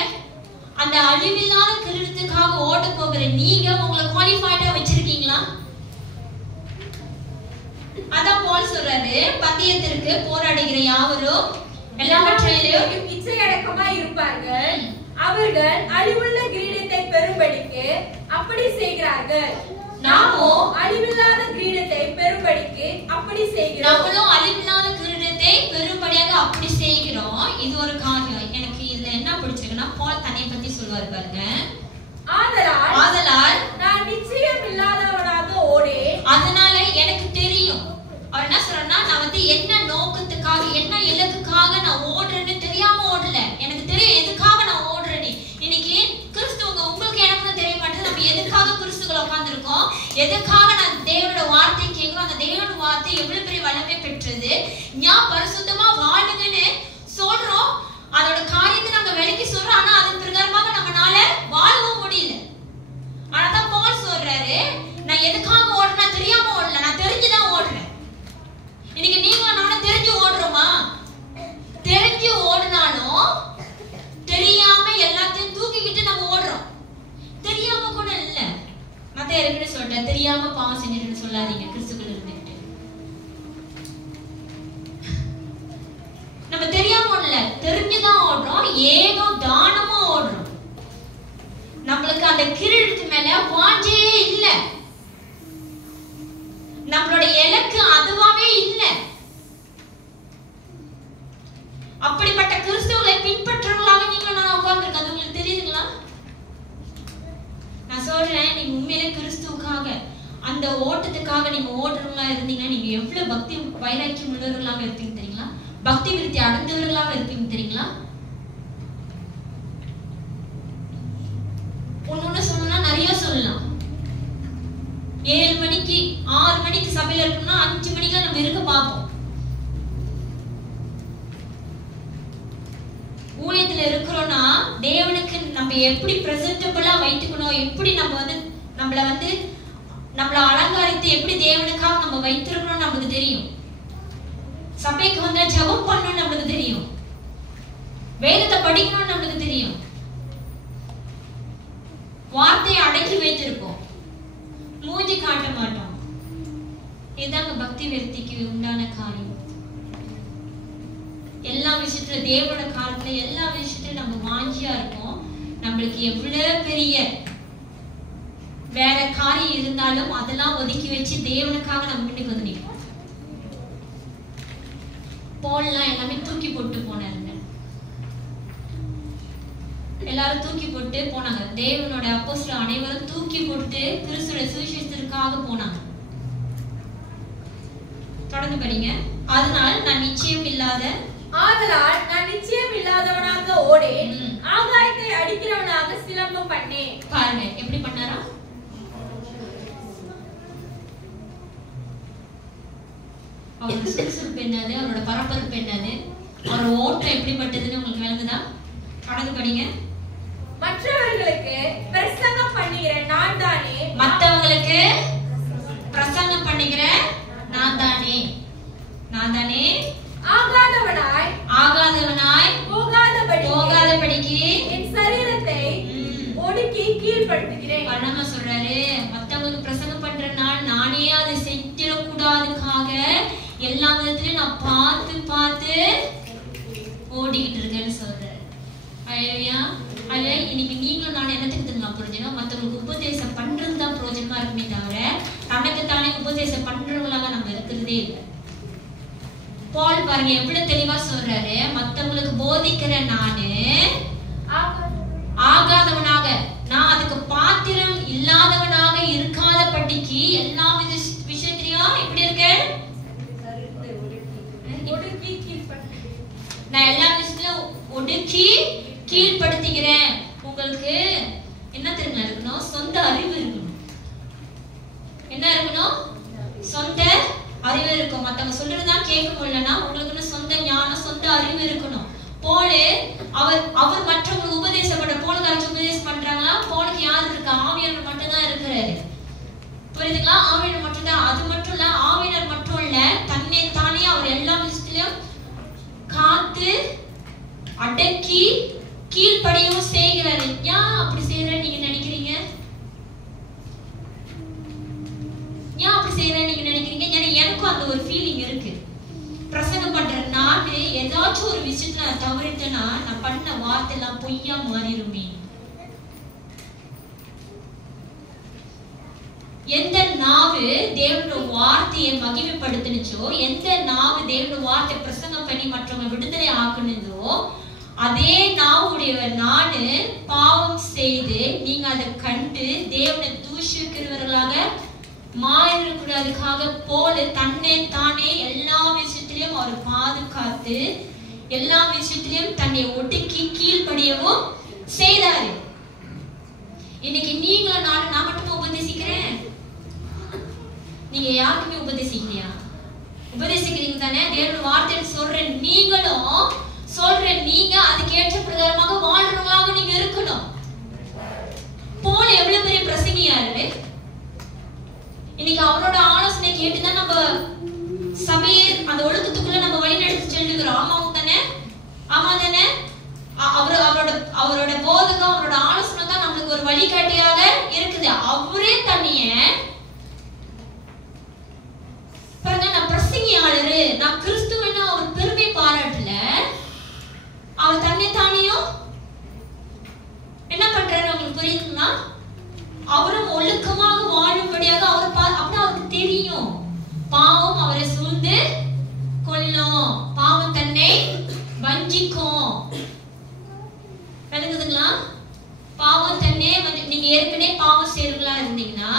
அந்த அழிவில்லாத கிரீடத்துக்காக ஓட போகிற நீங்க உங்களை குவாலிஃபைடா வச்சிருக்கீங்களா? அதான் பால் சொல்றாரு, பந்தயத்திற்கு போராடுகிற யாவரும் எல்லாவற்றிலும் நிச்சயமாய் இருப்பார்கள். அவர்கள் அழிவுள்ள கிரீடத்தை பெறும்படிக்கு அப்படி செய்கிறார்கள். நாமோ அழிவில்லாத கிரீடத்தை பெறும்படிக்கு அப்படி செய்கிறோம். நாமளும் அழிவில்லாத கிரீடத்தை பெறும்படியாக அப்படி செய்கிறோம். இது ஒரு காரியம். எனக்கு இதுல என்ன பிடிச்சிருக்குன்னா, பால் தன்னை பத்தி சொல்வாரு பாருங்க. ஆதலால் நான் நிச்சயம் இல்லாதவனாக ஓடேன். அதனால எனக்கு தெரியும். அவர் என்ன சொல்றா, நான் என்ன நோக்கத்துக்காக என்ன இலக்குக்காக நான் ஓடுறேன்னு தெரியாம ஓடல. எனக்கு தெரியும் எதுக்காக நான் ஓடுறேன்னு. இன்னைக்கு கிறிஸ்துவங்க உங்களுக்கு எனக்கு தெரிய மாட்டேங்குது. நம்ம எதுக்காக கிறிஸ்துக்குள்ள உட்கார்ந்துருக்கோம், எதுக்காக நான் தேவனோட வார்த்தை கேட்கிறோம். அந்த தேவனோட வார்த்தை எவ்வளவு பெரிய வல்லமை பெற்றது. ஞான் பரிசுத்தமா வாழுங்கன்னு சொல்றோம். அதோட காரியத்தை நம்ம விலக்கி சொல்றோம். ஆனா அதன் பிரகாரமாக நம்மளால வாழவும் முடியல. ஆனாதான் பால் சொல்றாரு, நான் எதுக்காக ஓடுறேன் தெரியாம ஓடல, நான் தெரிஞ்சுதான் ஓடுறேன். இன்னைக்கு நீங்க நானும் தெரிஞ்சு ஓடுறோமா? தெரிஞ்சு ஓடினாலும் தெரியாம எல்லாத்தையும் தூக்கிக்கிட்டு நம்ம ஓடுறோம். தெரியாம கூட இல்ல. மத்த இருக்குன்னு சொல்றேன், தெரியாம பாவம் செஞ்சுட்டு சொல்லாதீங்க. கிறிஸ்துக்குள்ள இருந்துட்டு நம்ம தெரியாம ஓடல, தெரிஞ்சுதான் ஓடுறோம். ஏதோ தானமா ஓடுறோம். நம்மளுக்கு அந்த கிரீடத்து மேல வாஞ்சே இல்ல. நம்மளோட இலக்கு அதுவாவே இல்ல. அந்த ஓட்டத்துக்காக நீங்க ஓடுறவங்களா இருந்தீங்கன்னா நீங்க எவ்வளவு பக்தி வைராக்கியம் உள்ளவர்களாக இருப்பீங்க தெரியுங்களா? பக்தி விருத்தி அடைந்தவர்களாக இருப்பீங்க தெரியுங்களா? ஒண்ணு சொல்லணும்னா நிறைய சொல்லலாம். 7 மணிக்கு 6 மணிக்கு சபையில இருக்கணும்னா 5 மணிக்கு நம்ம இருக்க பார்ப்போம். ஊழியத்துல இருக்கிறோம்னா தேவனுக்கு நம்ம எப்படி பிரசன்டபிளா வைத்துக்கணும், எப்படி நம்ம நம்மள அலங்காரித்து எப்படி தேவனுக்காக நம்ம வைத்திருக்கணும் நமக்கு தெரியும். சபைக்கு வந்தா ஜெபம் பண்ணணும் நமக்கு தெரியும். வேதத்தை படிக்கணும் நமக்கு தெரியும். வார்த்தையை அடக்கி வைத்திருப்போம், மூஞ்சி காட்ட மாட்டோம். இதுதாங்க பக்தி விருத்திக்கு உண்டான காரியம். எல்லா விஷயத்துல தேவனோட காலத்துல எல்லா விஷயத்திலும் நம்ம வாஞ்சியா இருப்போம். நம்மளுக்கு எவ்வளவு பெரிய வேற காரியம் இருந்தாலும் அதெல்லாம் ஒதுக்கி வச்சு தேவனுக்காக நம்ம முன்னுக்கு வந்து நிற்போம். பவுல்லாம் எல்லாமே தூக்கி போட்டு போனாருங்க. எல்லாரும் தூக்கி போட்டு போனாங்க. தேவனோட அப்போஸ்தலர் அனைவரும் தூக்கி போட்டு கிறிஸ்துவோட சுவிசேஷத்திற்காக போனாங்க. தொடர்ந்து படிங்க. ஆதலால் நான் நிச்சயம் இல்லாதவனாக ஓடேன், ஆகாயத்தை அடிக்கிறவனாக சிலம்பம் பண்ணேன். பாருங்க எப்படி பண்ணாரா? அவரோட சுறுசுறுப்பு என்னது, அவரோட பரபரப்பு என்னது, அவரோட ஓட்டம் எப்படிப்பட்டதுன்னு உங்களுக்கு விளங்குதா? தொடர்ந்து படிங்க. மற்றவர்களுக்கு பிரசங்கம் பண்ணுகிற நான் தானே, மற்றவங்களுக்கு பிரசங்கம் பண்ணுகிற நான் தானே, ஆகாதவனாய் போகாதபடிக்கு என் சரீரத்தை ஒடுக்கி கீழ்படுத்துகிறேன். பரம சொல்றாரு, மத்தவங்களுக்கு பிரசங்கம் பண்ற நாள் நானே அதை செஞ்சிடக்கூடாதுக்காக எல்லா விதத்திலையும் நான் பார்த்து ஓடிக்கிட்டு இருக்கேன்னு சொல்றாரு. அல்லேலூயா. அல்ல இன்னைக்கு நீங்களும் நான் என்னத்துக்கு தெரியுமா புரிஞ்சுக்கணும்? மற்றவங்களுக்கு உபதேசம் பண்றதுதான் பிரயோஜனமா இருக்குமே தவிர தனக்குத்தானே உபதேசம் பண்றவங்களாக நம்ம இருக்கிறதே இல்லை. பால் பாருங்க எவ்வளவு தெளிவா சொல்றாரு, மத்தவங்களுக்கு போதிக்கிற நானு ஆகாதவனாக, நான் அதுக்கு பாத்திரம் இல்லாதவனாக இருக்காத படிக்கு எல்லா விஷயத்திலையும் எப்படி இருக்கேன், நான் எல்லா விஷயத்திலும் ஒடுக்கி கீழ்படுத்துகிறேன். உங்களுக்கு என்ன தெரியுமா இருக்கணும்? சொந்த அறிவு இருக்கணும். என்ன இருக்கணும்? சொந்த அறிவு இருக்கும். மத்தவங்க சொல்றதுதான் கேட்க முடியலன்னா உங்களுக்கு சொந்த ஞானம், சொந்த அறிவு இருக்கணும். போல அவர் மற்றவங்களுக்கு உபதேசப்பட போலுக்கு அரைச்சு உபதேசம் பண்றாங்களா? போலுக்கு யாரு இருக்கா? ஆவியானவர் மட்டும் தான் இருக்கிறாரு. புரியுதுங்களா? ஆவியானவர் மட்டும் தான். அது மட்டும் இல்ல, ஆவியானவர் மட்டும் இல்ல, தன்னை தானே அவர் எல்லா விஷயத்திலும் காத்து அடக்கி கீழ்படியவும் செய்கிறாரு. ஏன் அப்படி செய்யற நீங்க நினைக்கிறீங்க? ஏன் அப்படி செய்யற நீங்க நினைக்கிறீங்க? ஏன்னா எனக்கும் அந்த ஒரு ஃபீலிங் இருக்கு. பிரசங்கம் பண்ற நானு ஏதாச்சும் ஒரு விஷயத்துல நான் தவறிட்டேன்னா நான் பண்ண வார்த்தை எல்லாம் பொய்யா மாறிடுமே. எந்த நாவு தேவனோட வார்த்தையை மகிமைப்படுத்தினுச்சோ, எந்த நாவு தேவனோட வார்த்தை பிரசங்கம் பண்ணி மற்றவங்க விடுதலை ஆக்குனதோ, அதே நாவுடைய நானு பாவம் செய்து நீங்க அதை கண்டு தேவனை தூஷிக்கிறவர்களாக மாறிடக்கூடாதுக்காக போல தன்னை தானே எல்லா விஷயத்திலையும் அவர் பாதுகாத்து எல்லா விஷயத்திலையும் தன்னை ஒடுக்கி கீழ்படியவும் செய்தாரு. இன்னைக்கு நீங்களும் நான் மட்டும் உபதேசிக்கிறேன், நீங்க யாருக்குமே உபதேசிக்கலையா? உபதேசிக்கிறீங்க தானே? தேவனோட வார்த்தை சொல்றேன், நீங்களும் சொல்றேன், நீங்க அதுக்கு ஏற்ற பிரகாரமாக வாழ்றவங்களாக நீங்க இருக்கணும். போல எவ்வளவு பெரிய பிரசங்கியாரு. இன்னைக்கு அவரோட ஆலோசனை கேட்டுதான் நம்ம சபையை அந்த ஒழுக்கத்துக்குள்ள நம்ம வழி நடத்தி செல்லுகிறோம். ஆமாவும் தானே? ஆமா தானே? அவரோட போதகம், அவரோட ஆலோசனை தான் நம்மளுக்கு ஒரு வழிகாட்டியாக இருக்குது. அவரே தனிய பாருங்க, நான் பிரசங்கியாளரு, நான் கிறிஸ்துவன்னு அவர் பெருமை பாராட்டல. அவர் தன்னை தானியும் என்ன பண்றாரு உங்களுக்கு புரியுதுங்களா? அவரும் ஒழுக்கமாக வாழும்படியாக அவர் அப்படி அவருக்கு தெரியும். பாவம் அவரை சூழ்ந்து கொல்லும், பாவம் தன்னை வஞ்சிக்கும். விளங்குதுங்களா? பாவம் தன்னை நீங்க ஏற்கனவே பாவம் செய்யறவங்களா இருந்தீங்கன்னா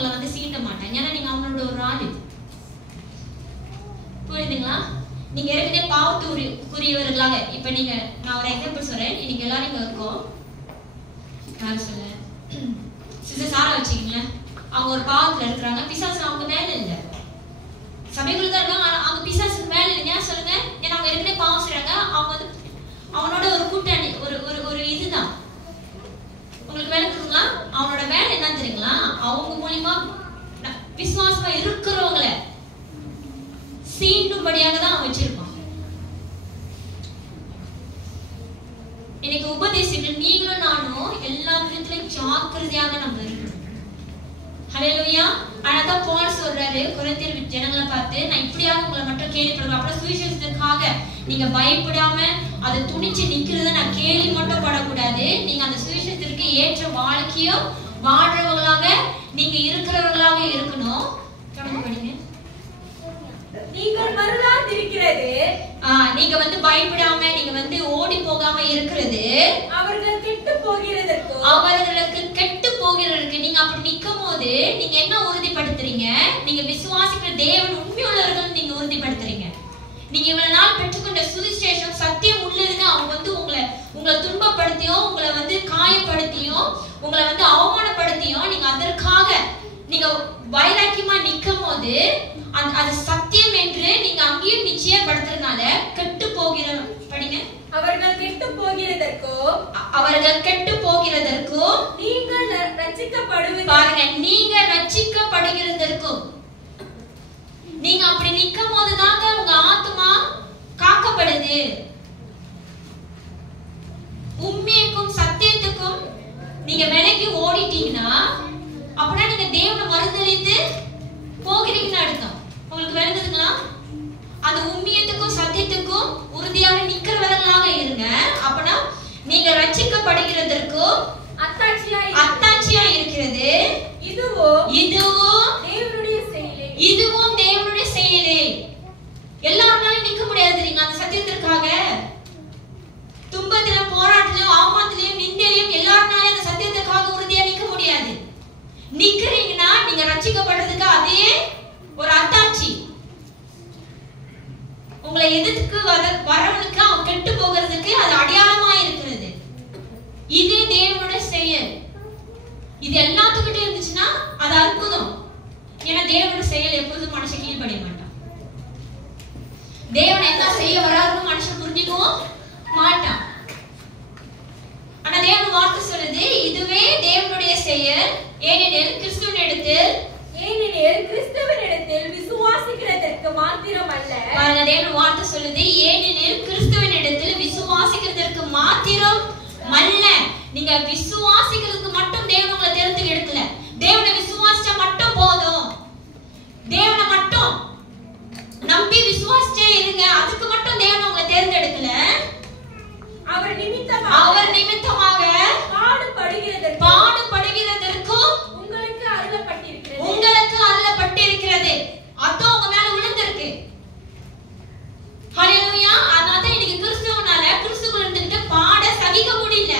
உங்களை வந்து சீண்ட மாட்டான். ஏன்னா நீங்க அவனோட ஒரு ஆளு. புரியுதுங்களா? நீங்க ஏற்கனவே பாவத்துக்குரியவர்களாக, இப்ப நீங்க, நான் ஒரு எக்ஸாம்பிள் சொல்றேன். நீங்க எல்லாரும் இங்க இருக்கோம், யாரு சொல்ல, சிஸ்டர் சாரா வச்சுக்கீங்களேன். அவங்க ஒரு பாவத்துல இருக்கிறாங்க. பிசாசு அவங்க மேல இல்ல, சபைக்குள்ள தான் இருக்காங்க. அவங்க பிசாசுக்கு மேல இல்லைங்க. சொல்லுங்க. ஏன்னா அவங்க ஏற்கனவே பாவம் செய்றாங்க. அவங்க வந்து அவனோட ஒரு கூட்டணி, ஒரு இதுதான். உங்களுக்கு வேலை இருக்குங்களா? அவனோட வேலை என்ன தெரியுங்களா? அவங்க மூலியமா விசுவாசமா இருக்கிறவங்களை சீண்டும்படியாக தான் அவன் வச்சிருப்பான். இன்னைக்கு உபதேசங்கள் நீங்களும் நானும் எல்லா விதத்திலும் ஜாக்கிரதையாக நம்ம இருக்கணும். ஹல்லேலூயா. அதான் பவுல் சொல்றாரு கொரிந்தியர் ஜனங்களை பார்த்து, நான் இப்படியாக உங்களை மட்டும் கேள்விப்படுறேன். அப்புறம் சுவிசேஷத்துக்காக நீங்க பயப்படாம அதை துணிச்சு நிக்கிறத நான் கேள்வி மட்டும் படக்கூடாது. நீங்க அந்த சுவிசேஷத்திற்கு ஏற்ற வாழ்க்கையும் வாழ்றவங்களாக நீங்க இருக்கிறவர்களாக இருக்கணும். தொடர்ந்து படிங்க. நீங்கள் மறவாதிருக்கிறது, நீங்க வந்து பயப்படாம நீங்க வந்து ஓடி போகாம இருக்கிறது அவர்கள் கெட்டு போகிறதற்கு, அவர்களுக்கு கெட்டு போகிறதற்கு. நீங்க அப்படி நிக்கும் போது நீங்க என்ன உறுதிப்படுத்துறீங்க? நீங்க விசுவாசிக்கிற தேவன் உண்மையுள்ளவர்கள் நீங்க உறுதிப்படுத்துறீங்க. நீங்க இவ்வளவு நாள் பெற்றுக்கொண்ட சுவிசேஷம் சத்தியம் உள்ளதுன்னு அவங்க வந்து உங்களை துன்பப்படுத்தியும், உங்களை வந்து காயப்படுத்தியும், உங்களை வந்து அவமானப்படுத்தியும், நீங்க அதற்காக நீங்க வைராக்கியமா நிக்கும் போது அது சத்தியம் என்று நீங்க அங்கேயும் நிச்சயப்படுத்துறதுனால கெட்டு போகிற, படிங்க, அவர்கள் கெட்டு போகிறதற்கோ, அவர்கள் கெட்டு போகிறதற்கோ நீங்கள் ரட்சிக்கப்படுவீர்கள். பாருங்க, நீங்க ரட்சிக்கப்படுகிறதற்கும். நீங்க அப்படி நிக்கும் போது தாங்க உங்க ஆத்மா காக்கப்படுது. உண்மைக்கும் சத்தியத்துக்கும் நீங்க விலகி ஓடிட்டீங்கன்னா அப்படின்னா நீங்க தேவனை மறுதலித்து போகிறீங்கன்னு அர்த்தம். உங்களுக்கு விளங்குதுங்களா? அந்த உண்மையத்துக்கும் சத்தியத்துக்கும் உறுதியாக நிக்கிறவர்களாக இருங்க. அப்பனா நீங்க ரட்சிக்கப்படுகிறதற்கும் அத்தாட்சியா இருக்கிறது. இதுவும் தேவனுடைய செயலே. எல்லாருனாலும் நிக்க முடியாது தெரியுங்க அந்த சத்தியத்திற்காக. துன்பத்திலும் போராட்டத்திலும் அவமானத்திலும் நிந்தையிலும் எல்லாருனாலும் அந்த சத்தியத்திற்காக உறுதியா நிக்க முடியாது. நிக்கிறீங்கன்னா நீங்க ரட்சிக்கப்படுறதுக்கு அதே ஒரு அத்தாட்சி. உங்களை எதிர்த்து வரவனுக்கு அவன் கெட்டு போகிறதுக்கு அது அடையாளமா இருக்கிறது. இதே தேவனுடைய செயல். இது எல்லாத்துக்கிட்ட இருந்துச்சுன்னா அது அற்புதம். ஏன்னா தேவனுடைய செயல் எப்பொழுதும் மனுஷன் கீழ்படிய மாட்டான். தேவன் என்ன செய்ய வராருன்னு மனுஷன் புரிஞ்சுக்கவும் மாட்டான். ஆனா தேவன் வார்த்தை சொல்லுது, இதுவே தேவனுடைய செயல். ஏனெனில் கிறிஸ்துவனிடத்தில் விசுவாசிக்கிறதற்கு மாத்திரமல்ல. பாருங்க, தேவன் வார்த்தை சொல்லுது, ஏனெனில் கிறிஸ்துவனிடத்தில் விசுவாசிக்கிறதற்கு மாத்திரம் அல்ல. நீங்க விசுவாசிக்கிறதுக்கு மட்டும் தேவன் உங்களை தேர்ந்து எடுக்கல. தேவனை விசுவாசிச்சா மட்டும் போதும். தேவனை மட்டும் நம்பி விசுவாசிச்சே இருங்க. அதுக்கு மட்டும் தேவன் உங்களை தேர்ந்தெடுக்கல. அவர் நிமித்தமாக பாடுபடுகிறதற்கும் உங்களுக்கு அருளப்பட்டிருக்கிறது. அதுவும் உங்க மேல விழுந்திருக்கு. ஹல்லேலூயா. அதனால இன்னைக்கு கிறிஸ்துக்குள்ள இருந்துட்டு பாட சகிக்க முடியல.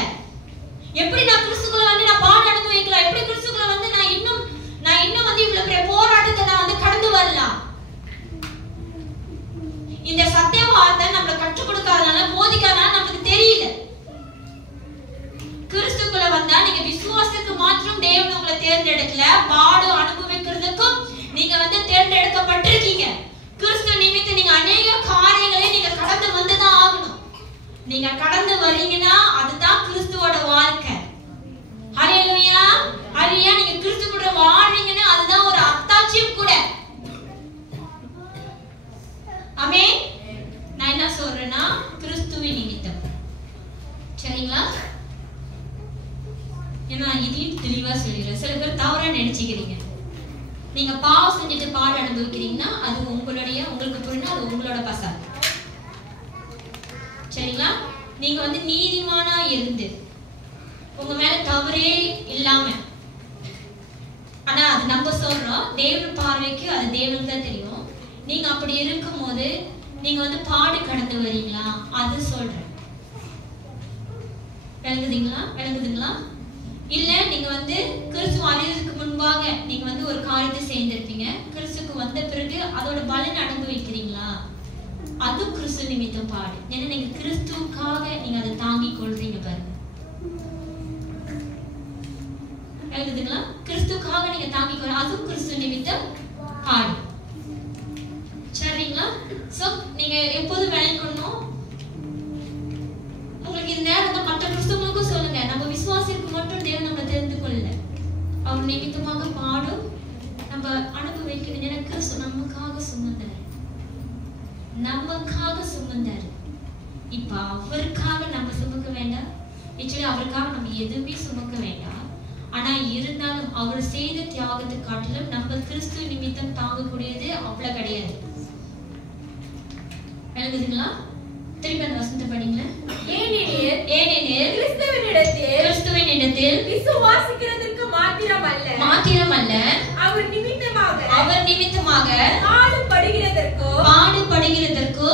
எப்படி நான் கிறிஸ்துக்குள்ள வந்து நான் பாட அனுபவிக்கலாம்? எப்படி கிறிஸ்துக்குள்ள வந்து நான் இன்னும் வந்து இவ்வளவு பெரிய போராட்டத்தை நான் வந்து கடந்து வரலாம்? இந்த சத்திய வார்த்தை நம்மள கற்றுக் கொடுக்காதனால, போதிக்காதனால நமக்கு தெரியல. கிறிஸ்துக்குள்ள வந்தா நீங்க விசுவாசத்துக்கு மாத்திரம் தேவன் உங்களை தேர்ந்தெடுக்கல, பாடு அனுபவிக்கிறதுக்கும் நீங்க வந்து தேர்ந்தெடுக்கப்பட்டிருக்கீங்க. கிறிஸ்து நிமித்தம் நீங்க அநேக காரியங்களை நீங்க கடந்து வந்துதான் ஆகணும். நீங்க கடந்து வரீங்கன்னா அதுதான் கிறிஸ்துவோட வாழ்க்கை. ஹல்லேலூயா. ஹல்லேலூயா. நீங்க கிறிஸ்து கூட வாழ்றீங்கன்னா அதுதான் ஒரு அத்தாட்சியும் கூட. ஆமென். நான் என்ன சொல்றேன்னா கிறிஸ்துவின் நிமித்தம். சரிங்களா? ஏன்னா இதையும் தெளிவா சொல்லிடுறேன். சில பேர் தவறா நினைச்சுக்கிறீங்க. நீங்க பாவம் செஞ்சுட்டு பாட அனுபவிக்கிறீங்கன்னா அது உங்களுக்கு புரியுனா அது உங்களோட பசார். சரிங்களா? நீங்க வந்து நீதிமானா இருந்து உங்க மேல தவறே இல்லாம, ஆனா அது நம்ம சொல்றோம், தேவன் பார்வைக்கு அது தேவனுக்கு தான் தெரியும். நீங்க அப்படி இருக்கும் போது நீங்க வந்து பாடு கடந்து வரீங்களா? அது சொல்றேன். விளங்குதுங்களா? இல்ல நீங்க வந்து கிறிஸ்துவ அறியறதுக்கு முன்பாக நீங்க வந்து ஒரு அதோட பலன் அனுபவிக்கிறீங்களா? அது கிறிஸ்து நிமித்தம் பாடு. ஏன்னா நீங்க கிறிஸ்துவுக்காக நீங்க அதை தாங்கிக் கொள்றீங்க பாருங்க. எழுதுங்களா? கிறிஸ்துக்காக நீங்க தாங்கிக் கொள்ள அது கிறிஸ்து நிமித்தம் பாடு. சரிங்களா? சோ நீங்க எப்போதும் விளைக்கணும். உங்களுக்கு இந்த நேரம் மற்ற கிறிஸ்தவங்களுக்கும் சொல்லுங்க, நம்ம விசுவாசிக்கு மட்டும் தேவன் நம்மளை தெரிந்து கொள்ளல, அவர் நிமித்தமாக பாடும் நம்ம அனுபவிக்கணும். ஏன்னா கிறிஸ்து நமக்காக சுமந்தாரு, நமக்காக சுமந்தாரு. இப்ப அவருக்காக நம்ம சுமக்க வேண்டாம். நிச்சயம் அவருக்காக நம்ம எதுவுமே சுமக்க வேண்டாம். ஆனா இருந்தாலும் அவர் செய்த தியாகத்தை காட்டிலும் நம்ம கிறிஸ்து நிமித்தம் தாங்கக்கூடியது அவ்வளவு கிடையாது. எழுதுங்களா? திருப்பி அந்த வசனத்தை படிங்க. ஏனெனில் கிறிஸ்துவினிடத்தில் விசுவாசிக்கிறதற்கு மாத்திரமல்ல அவர் நிமித்தமாக பாடுபடுகிறதற்கோ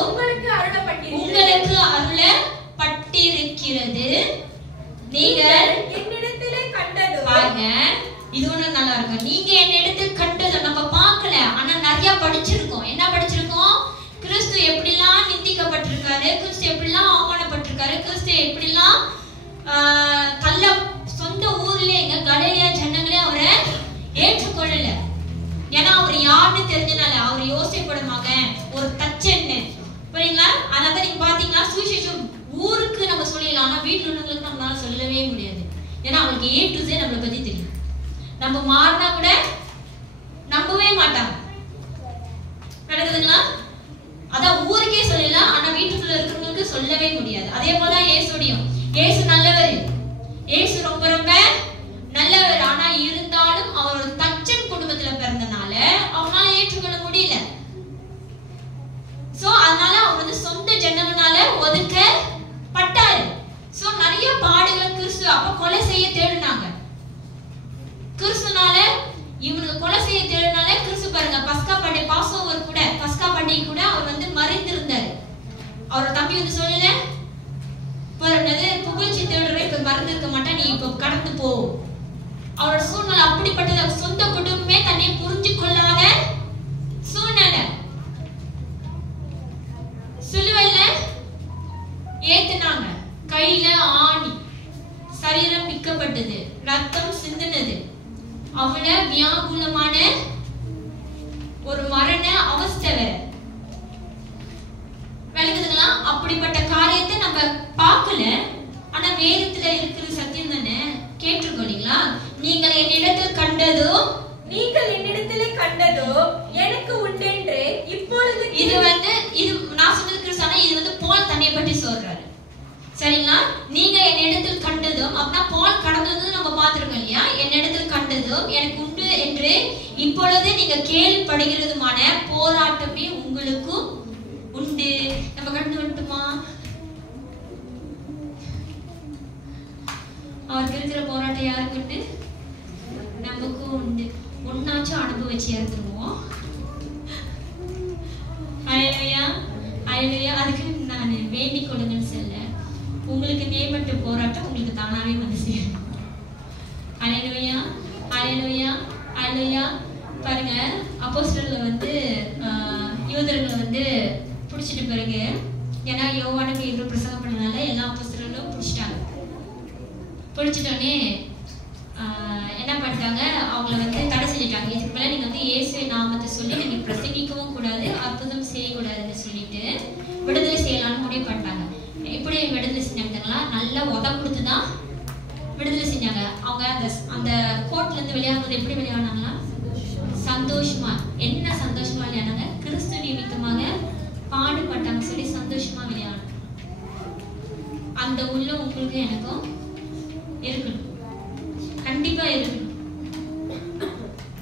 உங்களுக்கு அருளப்பட்டிருக்கிறது. நீங்கள் என்னிடத்திலே கண்டதோ பாருங்க, இது ஒண்ணு நல்லா இருக்கு. நீங்க என்னிடத்தில் கண்டதோ நம்ம பார்க்கல, ஆனா நிறைய படிச்சிருக்கோம். என்ன படிச்சிருக்கோம்? கிறிஸ்து எப்படிலாம் நிந்திக்கப்பட்டிருக்காரு, கிறிஸ்து எப்படிலாம் அவமானப்பட்டிருக்காரு, கிறிஸ்து எப்படிலாம் சொந்த ஊர்லயே கலிலேயா ஜனங்களே அவரை ஏற்றுக்கொள்ளல. ஏன்னா அவர் யாருன்னு தெரிஞ்சனால. அவர் யோசேப்போட மகன், ஒரு தச்சன்னு, புரியுங்களா? அதான் நீங்க பாத்தீங்கன்னா சுவிசேஷம் ஊருக்கு நம்ம சொல்லிடலாம், ஆனா வீட்டுல உள்ளவங்களுக்கு நம்மளால சொல்லவே முடியாது. ஏன்னா அவங்களுக்கு A to Z நம்மளை பத்தி தெரியும். நம்ம மாறினா கூட நம்பவே மாட்டாங்க. நடக்குதுங்களா? அதான் ஊருக்கே சொல்லலாம், ஆனா வீட்டுக்குள்ள இருக்கிறவங்களுக்கு சொல்லவே முடியாது. அதே போலதான் இயேசுடையும். இயேசு நல்லவர், இயேசு ரொம்ப ரொம்ப நல்லவர். ஆனா இருந்தாலும் அவர் ஒரு தச்சன் குடும்பத்துல பிறந்தனால அவனால ஏற்றுக்கொள்ள முடியல. சோ அதனால அவர் வந்து சொந்த ஜனங்களால ஒதுக்கப்பட்டாரு. சோ நிறைய பாடுகள் கிறிஸ்து அப்ப கொலை செய்ய தேடினாங்க. கிறிஸ்துனால இவனுக்கு கொலை செய்ய தேடினால கிறிஸ்து பாருங்க, பஸ்கா பண்டிகை பாஸ்ஓவர் கூட, பஸ்கா பண்டிகை கூட அவர் வந்து மறைந்திருந்தாரு. அவரோட தம்பி வந்து சொல்லல, புகழ்ச்சி தேடுற இப்ப மறந்து இருக்க மாட்டேன், நீ இப்ப கடந்து போ. அவரோட சூழ்நிலை அப்படிப்பட்டது. சொந்த குடும்பமே தன்னை புரிஞ்சு கொள்ளாத சூழ்நிலை. சிலுவையில ஏத்துனாங்க, கையில ஆணி, சரீரம் பிக்கப்பட்டது, ரத்தம் சிந்தினது, அவள வியாகுலமான ஒரு மரண அவஸ்தை வேற. விளங்குதுங்களா? அப்படிப்பட்ட காரியத்தை நம்ம பார்க்கல, ஆனா வேதத்துல இருக்கிற சத்தியம் தானே. கேட்டிருக்கோங்களா? நீங்கள் என்னிடத்தில் கண்டதோ எனக்கு உண்டென்று இப்பொழுது. இது வந்து இது நான் சொன்னது கிறிஸ்தானா, இது வந்து பால் தன்னை பற்றி சொல்றாரு. சரிங்களா? நீங்க என்னிடத்தில் கண்டதும் அப்படின்னா பால் கடந்ததும் நம்ம பார்த்திருக்கோம் இல்லையா? என்னிடத்தில் கண்டதும் எனக்கு உண்டு என்று இப்பொழுது நீங்க கேள்விப்படுகிறதுமான போராட்டமே உங்களுக்கும் உண்டு. நம்ம கடந்து வந்துட்டுமா? அவருக்கு இருக்கிற போராட்டம் யாருக்கு உண்டு? நமக்கும் உண்டு. ஒன்னாச்சும் அனுபவிச்சு இறந்துருவோம். ஹல்லேலூயா, ஹல்லேலூயா. அதுக்கு நான் வேண்டிக் கொடுங்கன்னு சொல்ல, உங்களுக்கு நேர்மட்ட போராட்டம் உங்களுக்கு தானாவே வந்து சேரும். ஹல்லேலூயா, ஹல்லேலூயா, ஹல்லேலூயா. பாருங்க, அப்போஸ்தலர்களை வந்து யூதர்களை வந்து பிடிச்சிட்டு பிறகு, ஏன்னா யோவானுக்கு இவ்வளவு பிரசங்கம் பண்ணனால எல்லா அப்போஸ்தலர்களும் பிடிச்சிட்டாங்க. பிடிச்சிட்டோன்னே என்ன பண்ணிட்டாங்க, அவங்கள வந்து தடை செஞ்சுட்டாங்க. இதுக்கு மேலே நீங்க வந்து இயேசு நாமத்தை சொல்லி நீங்க பிரசங்கிக்கவும் கூடாது, அற்புதம் செய்யக்கூடாதுன்னு சொல்லிட்டு விடுதலை செய்யலாம்னு முடிவு பண்ணிட்டாங்க. எப்படி விடுதலை செஞ்சாங்கன்னா, நல்லா உதம் கொடுத்துதான் விடுதலை செஞ்சாங்க. அவங்க அந்த கோர்ட்ல இருந்து வெளியாகும்போது எப்படி வெளியானாங்களா? சந்தோஷமா. என்ன சந்தோஷமா வெளியானாங்க? கிறிஸ்து நிமித்தமாக பாடுபட்டாங்க சொல்லி சந்தோஷமா வெளியானாங்க. அந்த உள்ள உங்களுக்கு எனக்கும் இருக்கணும், கண்டிப்பா இருக்கணும்.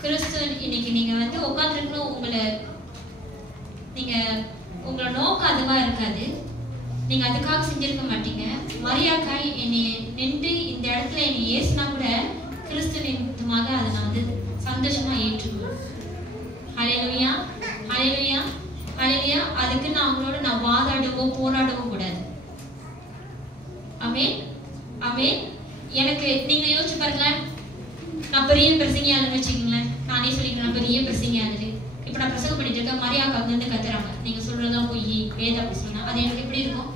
கிறிஸ்து இன்னைக்கு நீங்க வந்து உட்காந்துருக்கணும், உங்களோட நோக்கம் அதுவா இருக்காது. நீங்க அதுக்காக செஞ்சிருக்க மாட்டீங்க. மரியாக்காய் என்னை நின்று இந்த இடத்துல என்னை ஏசுனா கூட கிறிஸ்து நிமித்தமாக அதை நான் வந்து சந்தோஷமா ஏற்றுக்குவேன். ஹல்லேலூயா, ஹல்லேலூயா, ஹல்லேலூயா. அதுக்கு நான் அவங்களோட நான் வாதாடவோ போராடவோ கூடாது. ஆமென், ஆமென். எனக்கு நீங்க யோசிச்சு பாருங்களேன், நான் பெரிய பிரசங்கியாளர்னு வச்சுக்கீங்களேன். நானே சொல்லிக்கிறேன், நான் பெரிய பிரசங்கியாளர். இப்ப நான் பிரசங்கம் பண்ணிட்டு இருக்கேன், மரியாதை அங்க இருந்து கத்துறாங்க, நீங்க சொல்றதுதான் பொய், வேதம் அப்படி சொன்னா அது எனக்கு எப்படி இருக்கும்?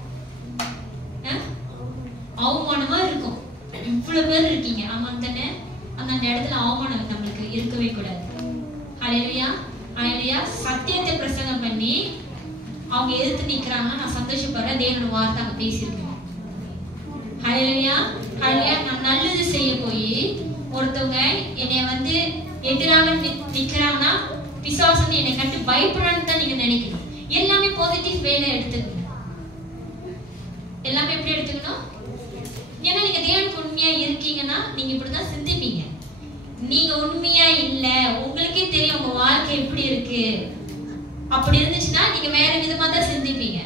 அவமானமா இருக்கும். இவ்வளவு பேர் இருக்கீங்க, ஆமா தானே? அந்த இடத்துல அவமானம் நம்மளுக்கு இருக்கவே கூடாது. ஹல்லேலூயா, ஹல்லேலூயா. சத்தியத்தை பிரசங்கம் பண்ணி அவங்க எதிர்த்து நிக்கிறாங்க, நான் சந்தோஷப்படுறேன். தேவனோட வார்த்தை அங்க பேசியிருக்கேன். ஹல்லேலூயா, ஹல்லேலூயா. நான் நல்லது செய்ய போய் ஒருத்தவங்க என்னை வந்து எதிராக நிக்கிறாங்கன்னா பிசாசு என்னை கண்டு பயப்படான்னு தான் நீங்க நினைக்கணும். எல்லாமே பாசிட்டிவ் வேலை எடுத்துக்கணும். எல்லாமே எப்படி எடுத்துக்கணும்? ஏன்னா நீங்க தேவனுக்கு உண்மையா இருக்கீங்கன்னா நீங்க இப்படிதான் சிந்திப்பீங்க. நீங்க உண்மையா இல்ல, உங்களுக்கே தெரியும் உங்க வாழ்க்கை எப்படி இருக்கு, அப்படி இருந்துச்சுன்னா நீங்க வேற விதமா தான் சிந்திப்பீங்க,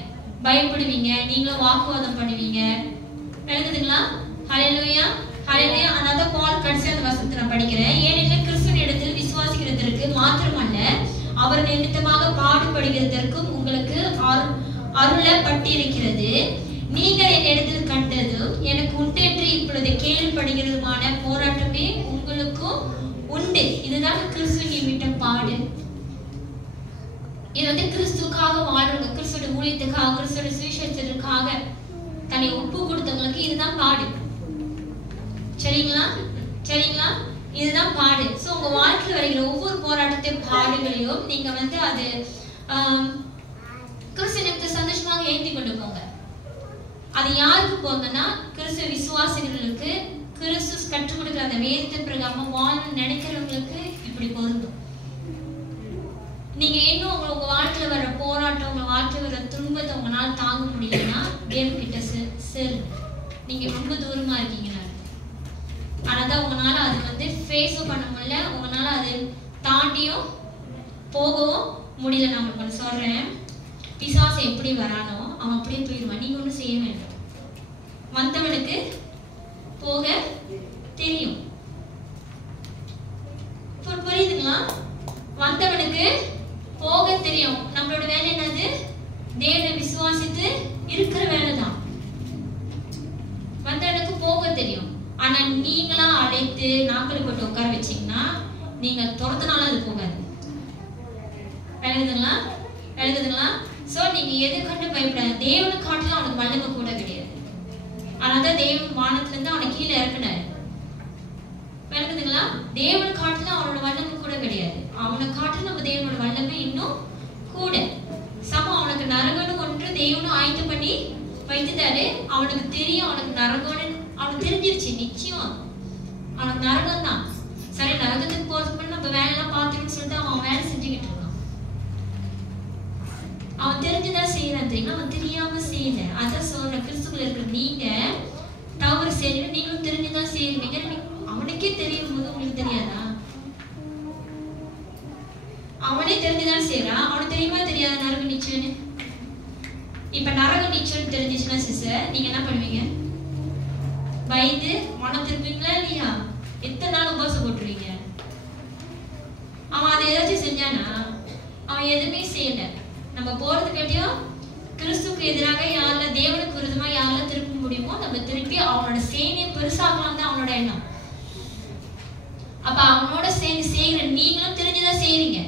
பயப்படுவீங்க, நீங்களும் வாக்குவாதம் பண்ணுவீங்க. விளங்குதுங்களா? ஹல்லேலூயா, ஹல்லேலூயா. அதனால பால் கடைசி அந்த வசனத்தை நான் படிக்கிறேன். ஏனெனில் கிறிஸ்துவின் இடத்தில் விசுவாசிக்கிறதற்கு மாத்திரமல்ல, அவர் நிமித்தமாக பாடுபடுகிறதற்கும் உங்களுக்கு அருளப்பட்டிருக்கிறது. நீங்கள் என் இடத்தில் கண்டதும் எனக்கு உண்டு என்று இப்பொழுது கேள்விப்படுகிறதுமான போராட்டமே உங்களுக்கும் உண்டு. இதுதான் கிறிஸ்துவின் நிமித்தம் பாடு. இது வந்து கிறிஸ்துக்காக வாழ்றவங்க, கிறிஸ்துவோட ஊழியத்துக்காக, கிறிஸ்துவோட சுவிசேஷத்திற்காக தன்னை ஒப்பு கொடுத்தவங்களுக்கு இதுதான் பாடு. சரிங்களா? சரிங்களா? இதுதான் பாடு. சோ உங்க வாழ்க்கையில் வருகிற ஒவ்வொரு போராட்டத்தையும் பாடுகளையும் நீங்க வந்து அது கிறிஸ்துவனுக்கு சந்தோஷமாக ஏந்தி கொண்டு போங்க. அது யாருக்கு போங்கன்னா கிறிஸ்துவ விசுவாசிகளுக்கு, கிறிஸ்து கற்றுக் கொடுக்கிற அந்த வேதத்தின் பிரகாரம் வாழணும்னு நினைக்கிறவங்களுக்கு இப்படி பொருந்தும். நீங்க இன்னும் உங்க வாழ்க்கையில வர போராட்டம், உங்க வாழ்க்கையில வர துன்பத்தை உங்களால தாங்க முடியலன்னா தேவன்கிட்ட சேருங்க. நீங்க ரொம்ப தூரமா இருக்கீங்க. ஆனாதான் உங்களால அது வந்து ஃபேஸும் பண்ண முடியல, உங்களால அது தாண்டியும் போகவும் முடியல. நான் உங்களுக்கு ஒன்று சொல்றேன், பிசாசு எப்படி வரானோ அவன் அப்படியே போயிடுவான். நீங்க ஒன்றும் செய்ய வேண்டும். வந்தவனுக்கு போக தெரியும். புரியுதுங்களா? வந்தவனுக்கு போக தெரியும். நம்மளோட வேலை என்னது? தேவனை விசுவாசித்து இருக்கிற வேலை தான். வந்தவனுக்கு போக தெரியும். ஆனா நீங்களா அழைத்து நாக்கள் போட்டு உட்கார வச்சீங்கன்னா நீங்க துரத்தினாலும் அது போகாது. விளங்குதுங்களா? விளங்குதுங்களா? சோ நீங்க எது கண்டு பயப்படாது. தேவனை காட்டிலும் அவனுக்கு வல்லமை கூட கிடையாது. ஆனாதான் தேவன் வானத்துல இருந்து அவனை கீழே இறக்குனாரு. விளங்குதுங்களா? தேவனை காட்டிலும் அவனோட வல்லமை கூட கிடையாது. அவனை காட்டிலும் நம்ம தேவனோட வல்லமை இன்னும் கூட. சமம் அவனுக்கு நரகன்னு ஒன்று தேவனும் ஆயத்தம் பண்ணி வைத்துட்டாரு. அவனுக்கு தெரியும் அவனுக்கு நரகம்னு, அவனுக்கு தெரிஞ்சிருச்சு நிச்சயம் அவனுக்கு நரகம் தான். சரி, நரகத்துக்கு போறதுக்கு நம்ம வேலை எல்லாம் பார்த்துன்னு சொல்லிட்டு அவன் வேலை செஞ்சுக்கிட்டு இருக்கான். அவன் தெரிஞ்சுதான் செய்யறான் தெரியுமா? அவன் தெரியாம செய்யல. அதான் சொல்ற, கிறிஸ்துக்குள்ள இருக்கிற நீங்க தவறு செய்யணும், நீங்களும் தெரிஞ்சுதான் செய்வீங்க. அவனுக்கே தெரியும் போது உங்களுக்கு தெரியாதா? அவனே தெரிஞ்சுதான் செய்யறான். அவனுக்கு தெரியுமா தெரியாத நரகம் நிச்சயம்னு? இப்ப நரகம் நிச்சயம் தெரிஞ்சிச்சுன்னா சிஸ்டர் நீங்க என்ன பண்ணுவீங்க? பயந்து மனம் திருப்பீங்களா இல்லையா? எத்தனை நாள் உபவாசம் போட்டுருவீங்க? அவன் அதை ஏதாச்சும் செஞ்சானா? அவன் எதுவுமே செய்யல. நம்ம போறது கட்டியும் கிறிஸ்துக்கு எதிராக யாரெல்லாம் தேவனுக்கு விருதமா யாரெல்லாம் திருப்ப முடியுமோ நம்ம திருப்பி அவனோட சேனையை பெருசாகலாம் தான் அவனோட எண்ணம். அப்ப அவனோட சேர்ந்து செய்கிற நீங்களும் தெரிஞ்சுதான் செய்றீங்க.